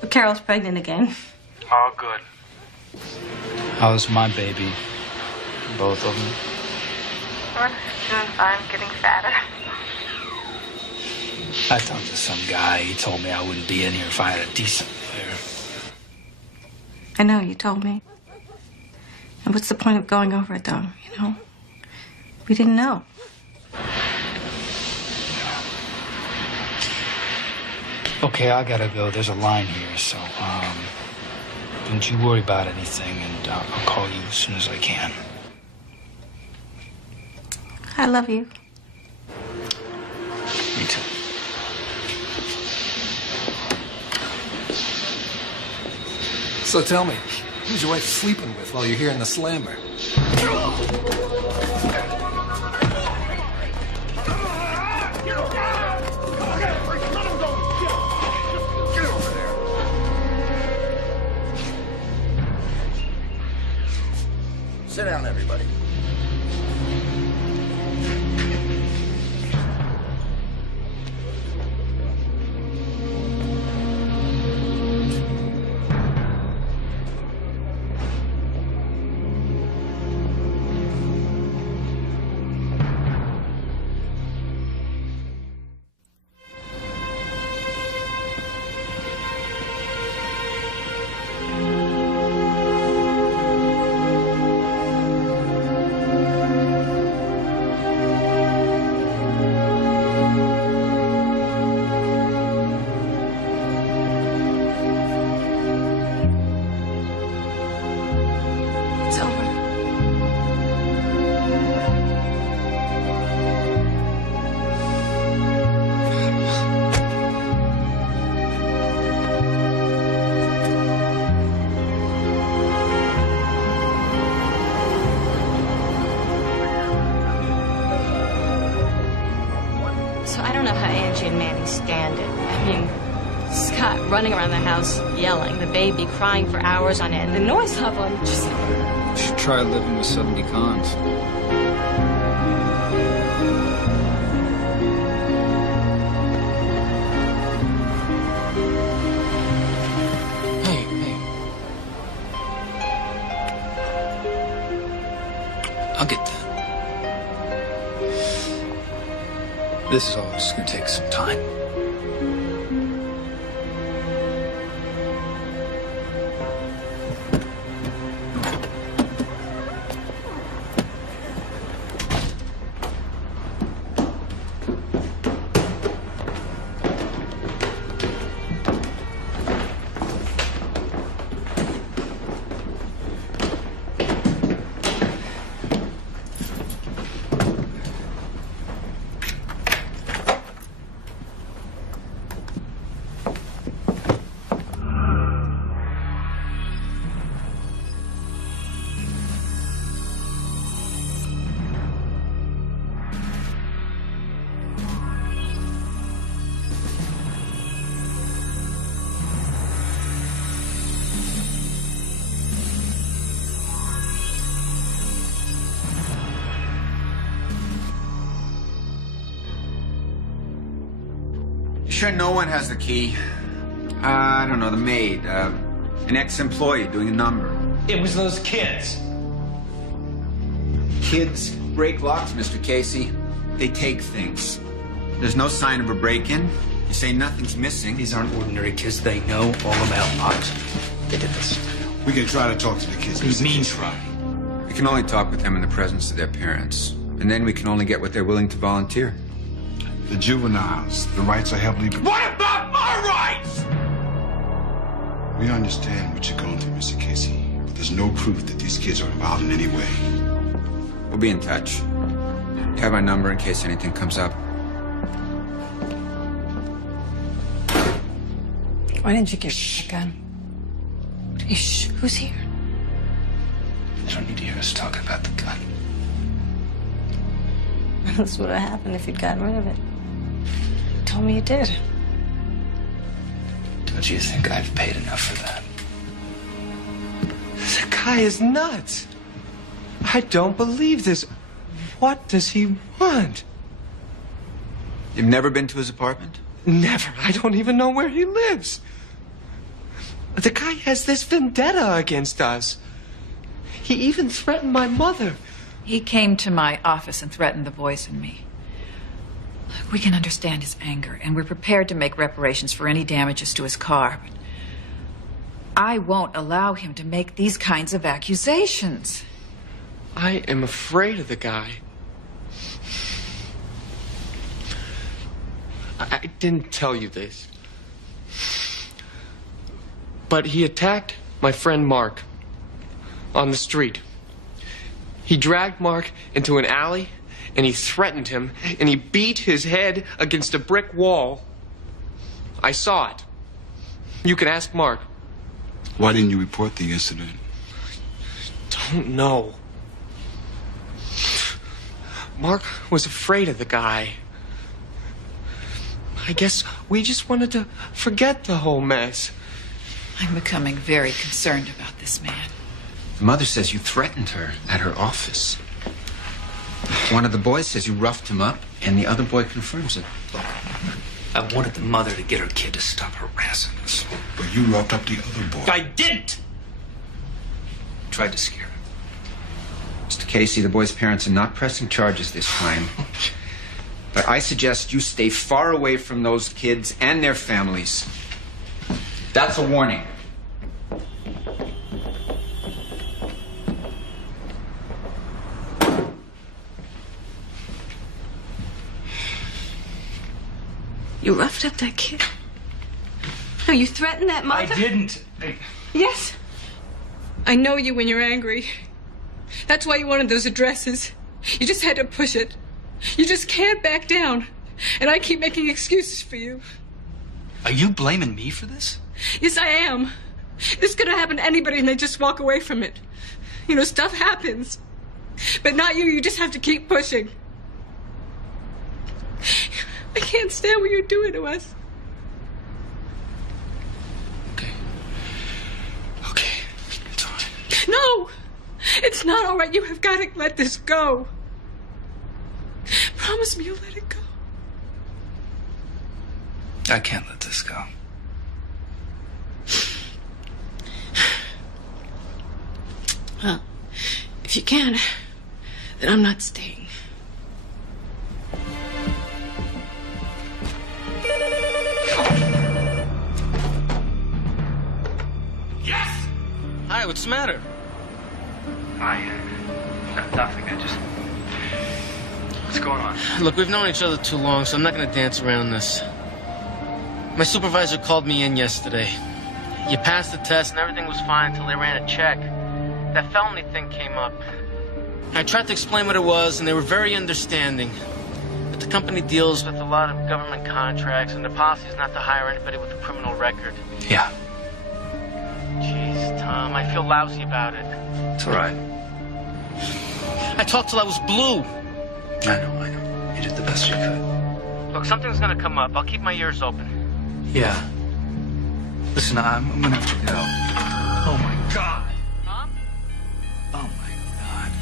But Carol's pregnant again. Oh, good. How's my baby? Both of them? We're doing fine, getting fatter. I talked to some guy. He told me I wouldn't be in here if I had a decent player. I know, you told me. And what's the point of going over it, though, you know? We didn't know. Okay, I gotta go. There's a line here, so, don't you worry about anything, and I'll call you as soon as I can. I love you. Me too. So tell me, who's your wife sleeping with while you're here in the slammer? Sit down, everybody. So I don't know how Angie and Manny stand it. I mean, Scott running around the house yelling, the baby crying for hours on end, the noise level, and just... You should try living with 70 cons. I'll get that. This is all just gonna take some time. Sure no one has the key? I don't know, the maid, an ex-employee doing a number. It was those kids. Kids break locks, Mr. Casey. They take things. There's no sign of a break-in. You say nothing's missing. These aren't ordinary kids. They know all about locks. They did this. We can try to talk to the kids. What do you mean try? We can only talk with them in the presence of their parents. And then we can only get what they're willing to volunteer. The juveniles, the rights are heavily... What about my rights? We understand what you're going through, Mr. Casey. But there's no proof that these kids are involved in any way. We'll be in touch. You have my number in case anything comes up. Why didn't you give me a gun? Shh, who's here? They don't need to hear us talking about the gun. This would have happened if you'd gotten rid of it. You told me you did. Don't you think I've paid enough for that? The guy is nuts. I don't believe this. What does he want? You've never been to his apartment? Never. I don't even know where he lives. The guy has this vendetta against us. He even threatened my mother. He came to my office and threatened the boys and me. Look, we can understand his anger, and we're prepared to make reparations for any damages to his car. But I won't allow him to make these kinds of accusations. I am afraid of the guy. I didn't tell you this, but he attacked my friend Mark on the street. He dragged Mark into an alley, and he threatened him, and he beat his head against a brick wall. I saw it. You can ask Mark. Why didn't you report the incident? Don't know. Mark was afraid of the guy. I guess we just wanted to forget the whole mess. I'm becoming very concerned about this man. The mother says you threatened her at her office. One of the boys says you roughed him up, and the other boy confirms it. Look, I wanted the mother to get her kid to stop harassing us. But you roughed up the other boy. I didn't! Tried to scare him. Mr. Casey, the boy's parents are not pressing charges this time. But I suggest you stay far away from those kids and their families. That's a warning. You roughed up that kid? No, you threatened that mother? I didn't. Yes. I know you when you're angry. That's why you wanted those addresses. You just had to push it. You just can't back down. And I keep making excuses for you. Are you blaming me for this? Yes, I am. This could have happened to anybody and they just walk away from it. You know, stuff happens. But not you. You just have to keep pushing. I can't stand what you're doing to us. Okay, it's all right. No! It's not all right. You have got to let this go. Promise me you'll let it go. I can't let this go. Well, if you can, then I'm not staying. Yes! Hi, what's the matter? Hi. Nothing. What's going on? Look, we've known each other too long, so I'm not going to dance around this. My supervisor called me in yesterday. You passed the test and everything was fine until they ran a check. That felony thing came up. I tried to explain what it was, and they were very understanding. But the company deals with a lot of government contracts, and the policy is not to hire anybody with a criminal record. Yeah. Jeez, Tom, I feel lousy about it. It's all right. I talked till I was blue. I know. You did the best you could. Look, something's gonna come up. I'll keep my ears open. Yeah. Listen, I'm gonna have to go. Oh my God. Tom? Oh my God.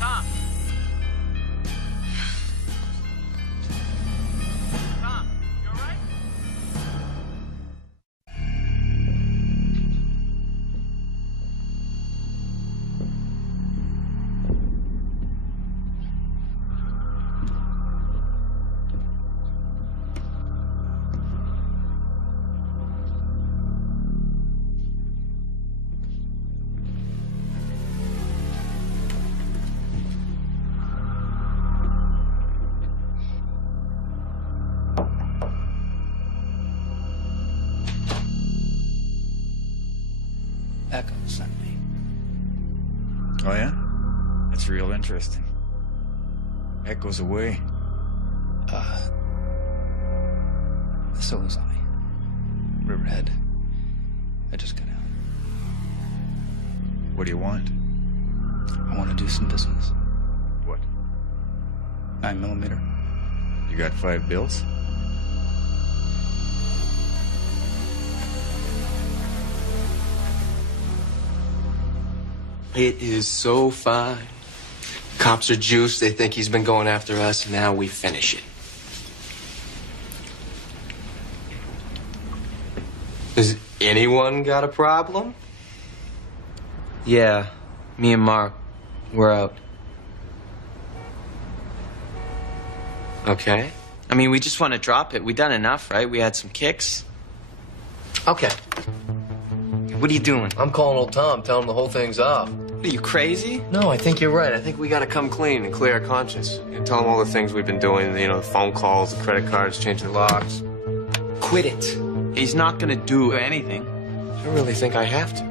Tom? Tom, you all right? Echo sent me. Oh, yeah? That's real interesting. Echo's away. So was I. Riverhead. I just got out. What do you want? I want to do some business. What? 9mm. You got 5 bills? It is so fine. Cops are juiced. They think he's been going after us. Now we finish it. Has anyone got a problem? Yeah, me and Mark, we're out. Okay. I mean, we just want to drop it. We done enough, right? We had some kicks. Okay. What are you doing? I'm calling old Tom, telling him the whole thing's off. What, are you crazy? No, I think you're right. I think we gotta come clean and clear our conscience. And tell him all the things we've been doing, you know, the phone calls, the credit cards, changing the locks. Quit it. He's not gonna do anything. I really think I have to.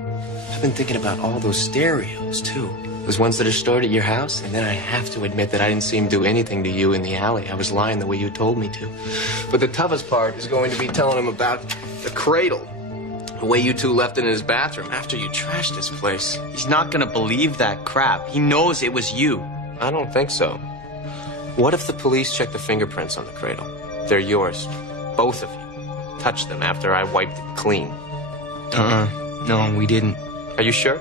I've been thinking about all those stereos, too. Those ones that are stored at your house, and then I have to admit that I didn't see him do anything to you in the alley. I was lying the way you told me to. But the toughest part is going to be telling him about the cradle. The way you two left it in his bathroom after you trashed his place. He's not gonna believe that crap. He knows it was you. I don't think so. What if the police check the fingerprints on the cradle? They're yours. Both of you. Touched them after I wiped it clean. No, we didn't. Are you sure?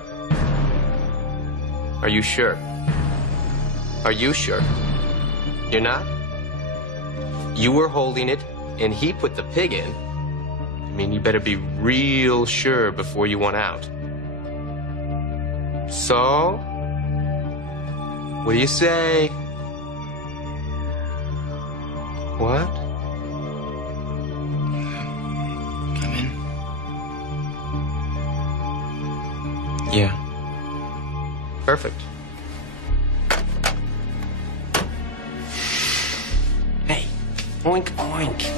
Are you sure? Are you sure? You're not? You were holding it, and he put the pig in. I mean, you better be real sure before you want out. So, what do you say? What? Come in. Yeah. Perfect. Hey, oink, oink.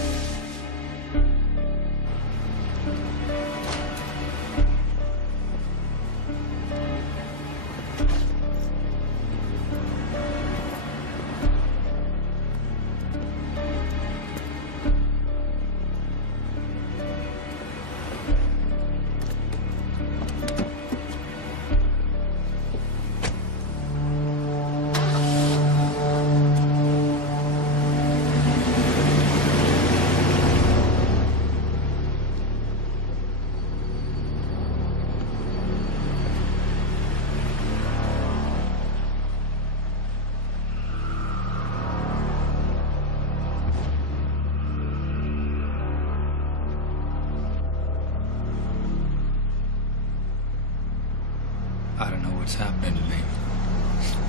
I don't know what's happening to me.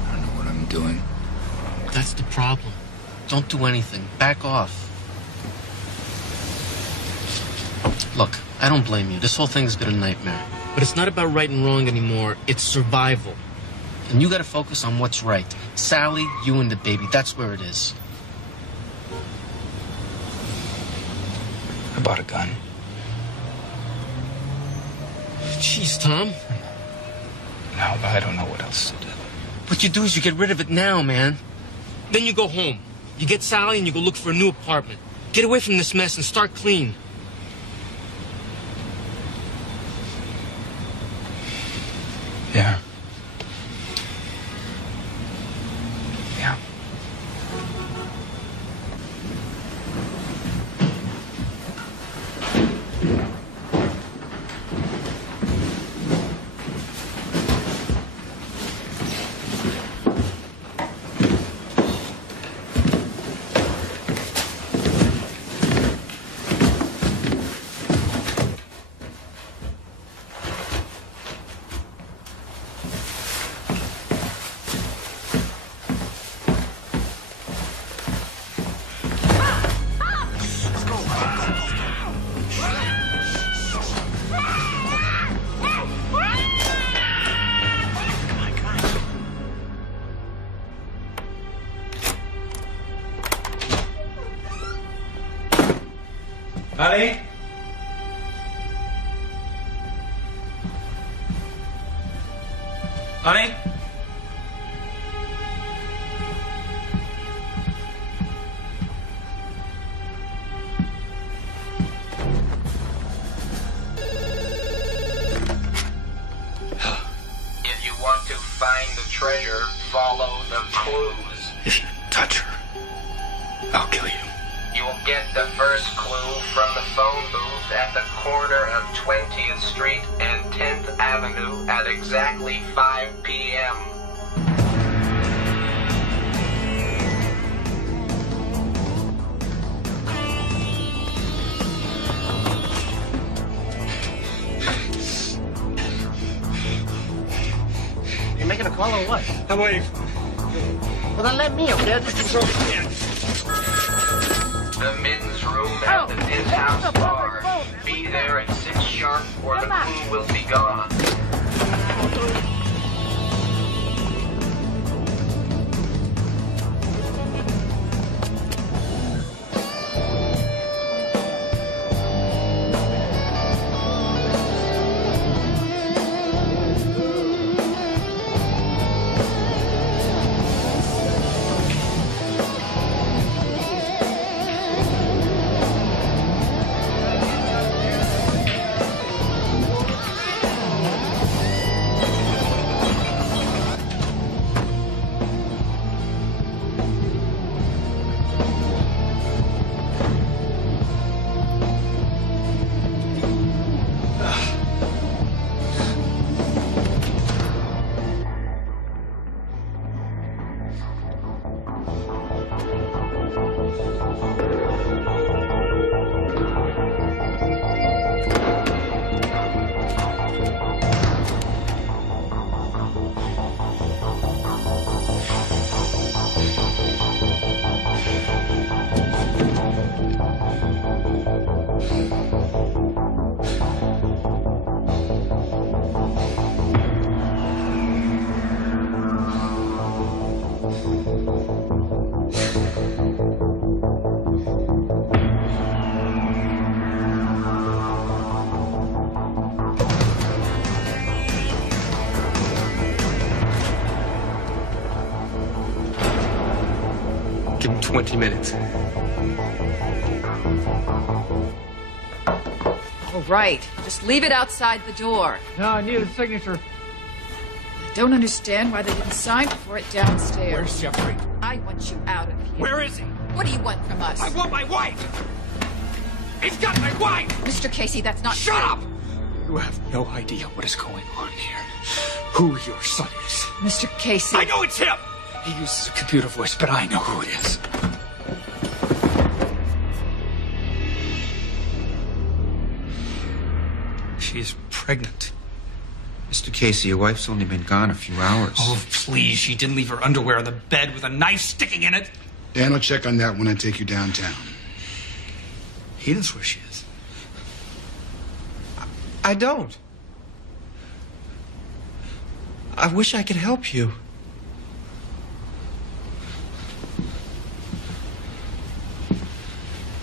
I don't know what I'm doing. That's the problem. Don't do anything. Back off. Look, I don't blame you. This whole thing has been a nightmare. But it's not about right and wrong anymore. It's survival. And you gotta focus on what's right. Sally, you and the baby. That's where it is. I bought a gun. Jeez, Tom. No, but I don't know what else to do. What you do is you get rid of it now, man. Then you go home. You get Sally and you go look for a new apartment. Get away from this mess and start clean. Yeah. Yeah. Honey? Honey? If you want to find the treasure, follow the clues. If you touch her, I'll kill you. You will get the first clue from the phone booth at the corner of 20th Street and 10th Avenue at exactly 5 p.m. Swallow what? I'm waiting. Well, then let me, okay? This is over here. The men's room at the penthouse bar. Be there at 6 sharp or the crew will be gone. Give him 20 minutes. All right. Just leave it outside the door. No, I need a signature. I don't understand why they didn't sign for it downstairs. Where's Jeffrey? I want you out of here. Where is he? What do you want from us? I want my wife! He's got my wife! Mr. Casey, that's not Shut true. up! You have no idea what is going on here. Who your son is. Mr. Casey. I know it's him! He uses a computer voice, but I know who it is. She's pregnant. Mr. Casey, your wife's only been gone a few hours. Oh, please. She didn't leave her underwear on the bed with a knife sticking in it. Dan will check on that when I take you downtown. He knows where she is. I don't. I wish I could help you.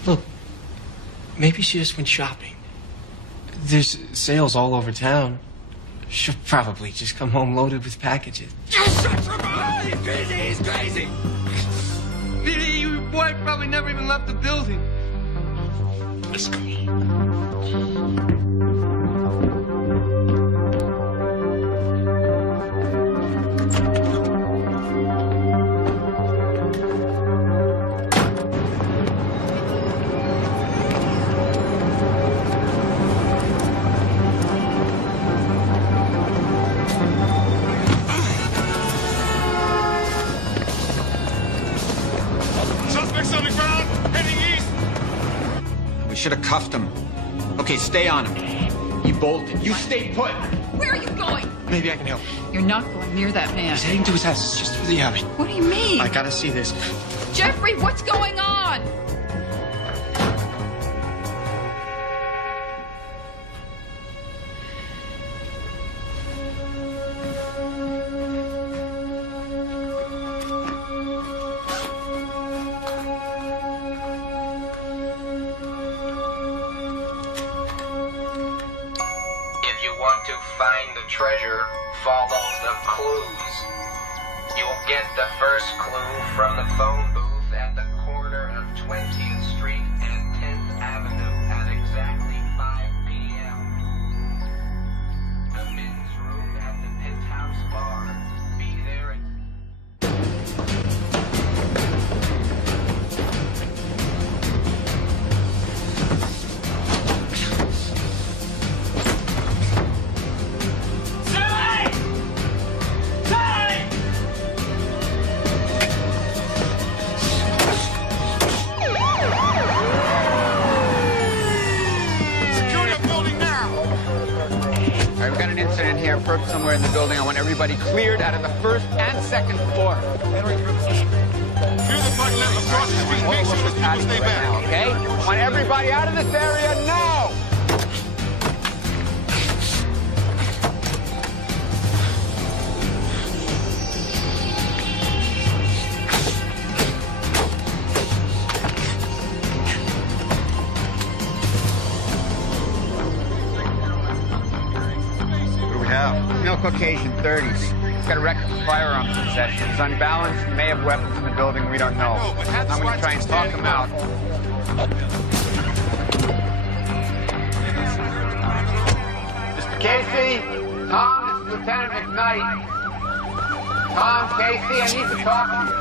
Look, maybe she just went shopping. There's sales all over town. She'll probably just come home loaded with packages. Just shut your mouth! He's crazy! He's crazy! Your wife probably never even left the building. Let's go. Should have cuffed him. Okay, stay on him. He bolted. You stay put. Where are you going? Maybe I can help. You're not going near that man. He's heading to his house. It's just through the alley. What do you mean? I gotta see this. Jeffrey, what's going on? To find the treasure, follow the clues. You'll get the first clue from the phone booth at the corner of 20th Street and 10th Avenue at exactly 5 p.m. The men's room at the penthouse bar. Be there at... work somewhere in the building. I want everybody cleared out of the first and second floor. Clear the parking lot across the street. Make sure those people stay back. Okay? I want everybody out of this area now! Male Caucasian, 30s. He's got a record for firearms possession. He's unbalanced. He may have weapons in the building. We don't know. I'm going to try and talk him out. Mr. Casey, Tom, this is Lieutenant McKnight. Tom, Casey, I need to talk to you.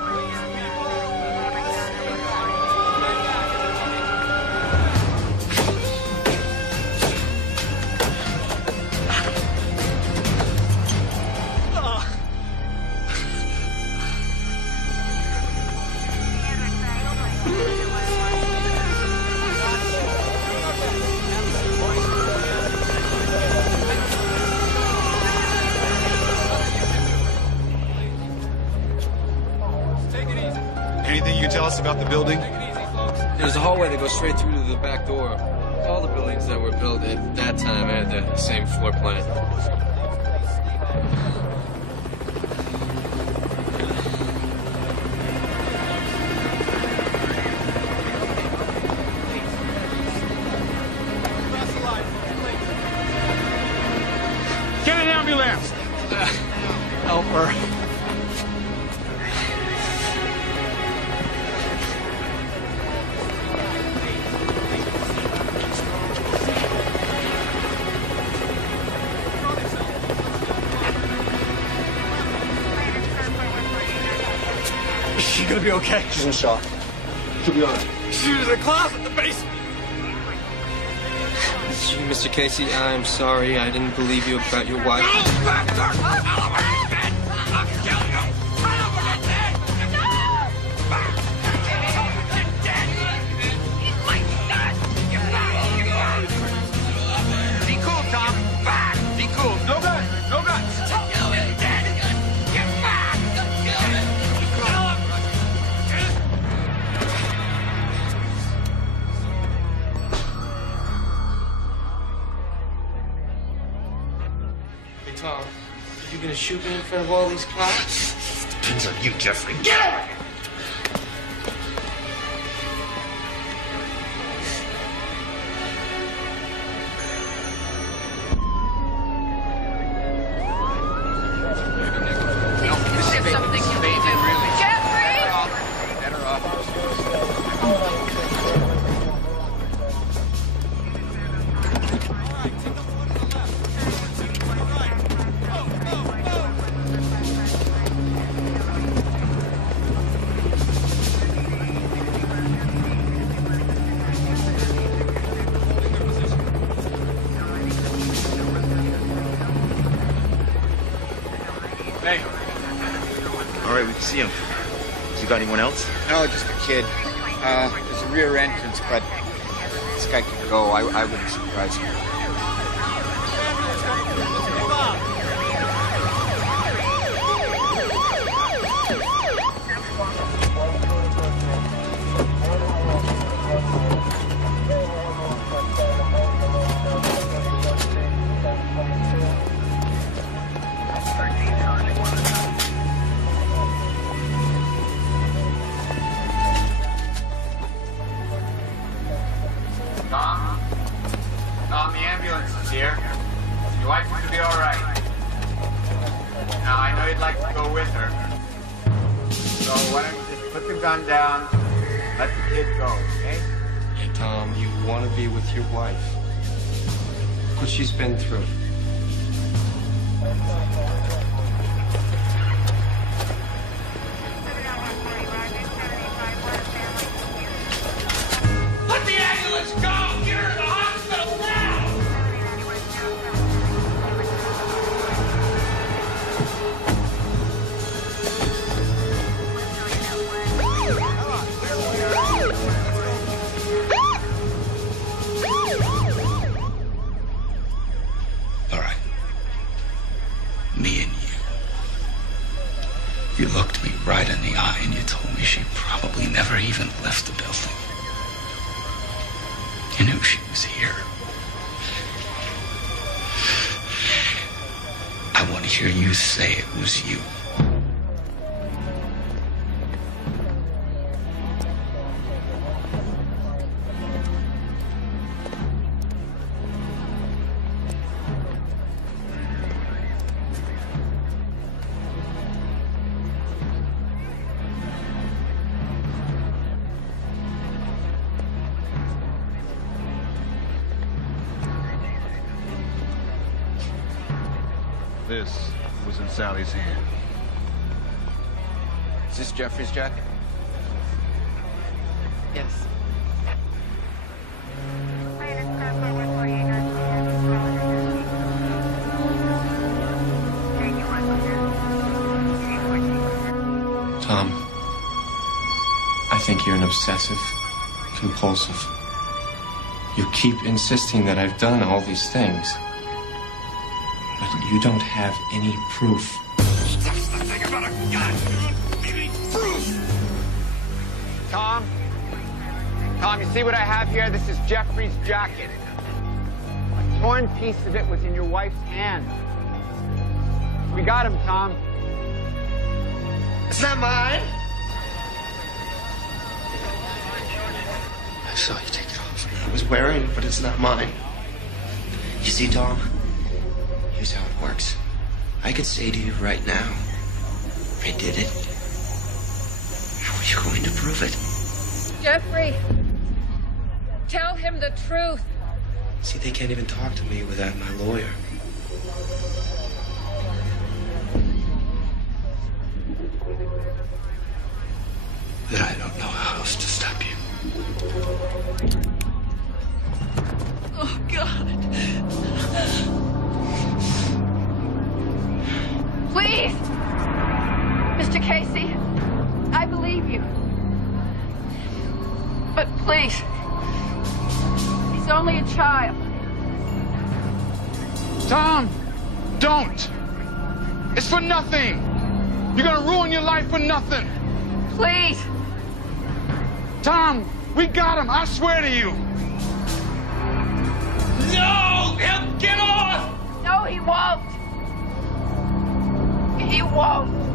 Anything you can tell us about the building? There's a hallway that goes straight through to the back door. All the buildings that were built at that time had the same floor plan. Get an ambulance! Help her. She's gonna be okay. She's in shock. She'll be all right. She was in the closet, the basement. Gee, Mr. Casey, I'm sorry. I didn't believe you about your wife. Be cool, Tom. Be cool. No guns. No guns. Hey, Tom, are you gonna shoot me in front of all these cops? Depends on you, Jeffrey. Get over here! Hey. All right, we can see him. Has he got anyone else? No, just a kid. There's a rear entrance, but this guy could go. I wouldn't surprise me. Tom, the ambulance is here. Your wife is to be all right. Now, I know you'd like to go with her. So why don't you just put the gun down, let the kid go, okay? Hey, Tom, you want to be with your wife. Look what she's been through. Let the ambulance go! Get her to the hospital now! All right. told me she probably never even left the building. You knew she was here. I want to hear you say it was you. This was in Sally's hand. Is this Jeffrey's jacket? Yes. Tom, I think you're an obsessive compulsive. You keep insisting that I've done all these things, but you don't have any proof. That's the thing about a gun. You need proof. Tom? Tom, you see what I have here? This is Jeffrey's jacket. A torn piece of it was in your wife's hand. We got him, Tom. It's not mine. I saw you take it off. I was wearing it, but it's not mine. You see, Tom? Here's how it works. I could say to you right now, I did it. How are you going to prove it? Jeffrey, tell him the truth. See, they can't even talk to me without my lawyer. That I don't know how else to stop you. Oh, God. Please! Mr. Casey, I believe you. But please, he's only a child. Tom, don't. It's for nothing. You're gonna ruin your life for nothing. Please. Tom, we got him. I swear to you. No! He'll get off! No, he won't. He won't.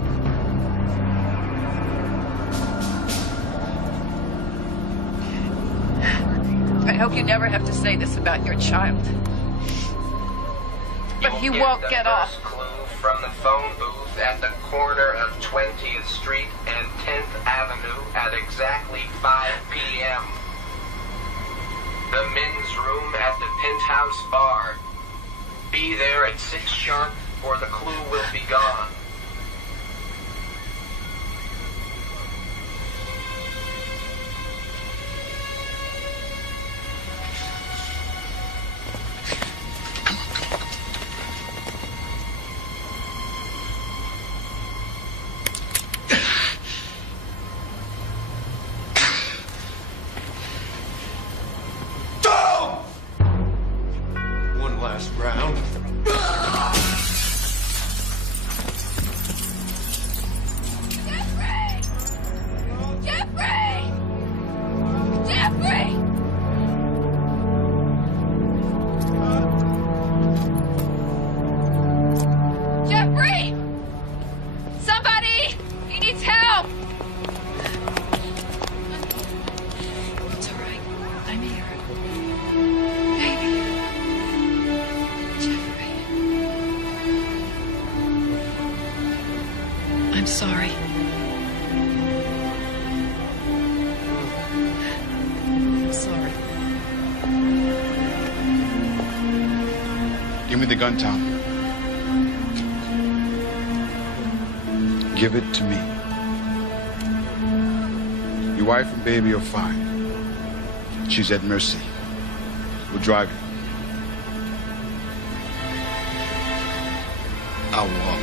I hope you never have to say this about your child. But he won't get off. Clue from the phone booth at the corner of 20th Street and 10th Avenue at exactly 5 p.m. The men's room at the Penthouse Bar. Be there at 6 sharp or the clue will be gone. One last round. Jeffrey! Jeffrey! Jeffrey! Somebody! He needs help! It's all right. I'm here. Baby. Jeffrey. I'm sorry. I'm sorry. Give me the gun, Tom. Give it to me. Your wife and baby are fine. She's at mercy. We'll drive you. I'll walk.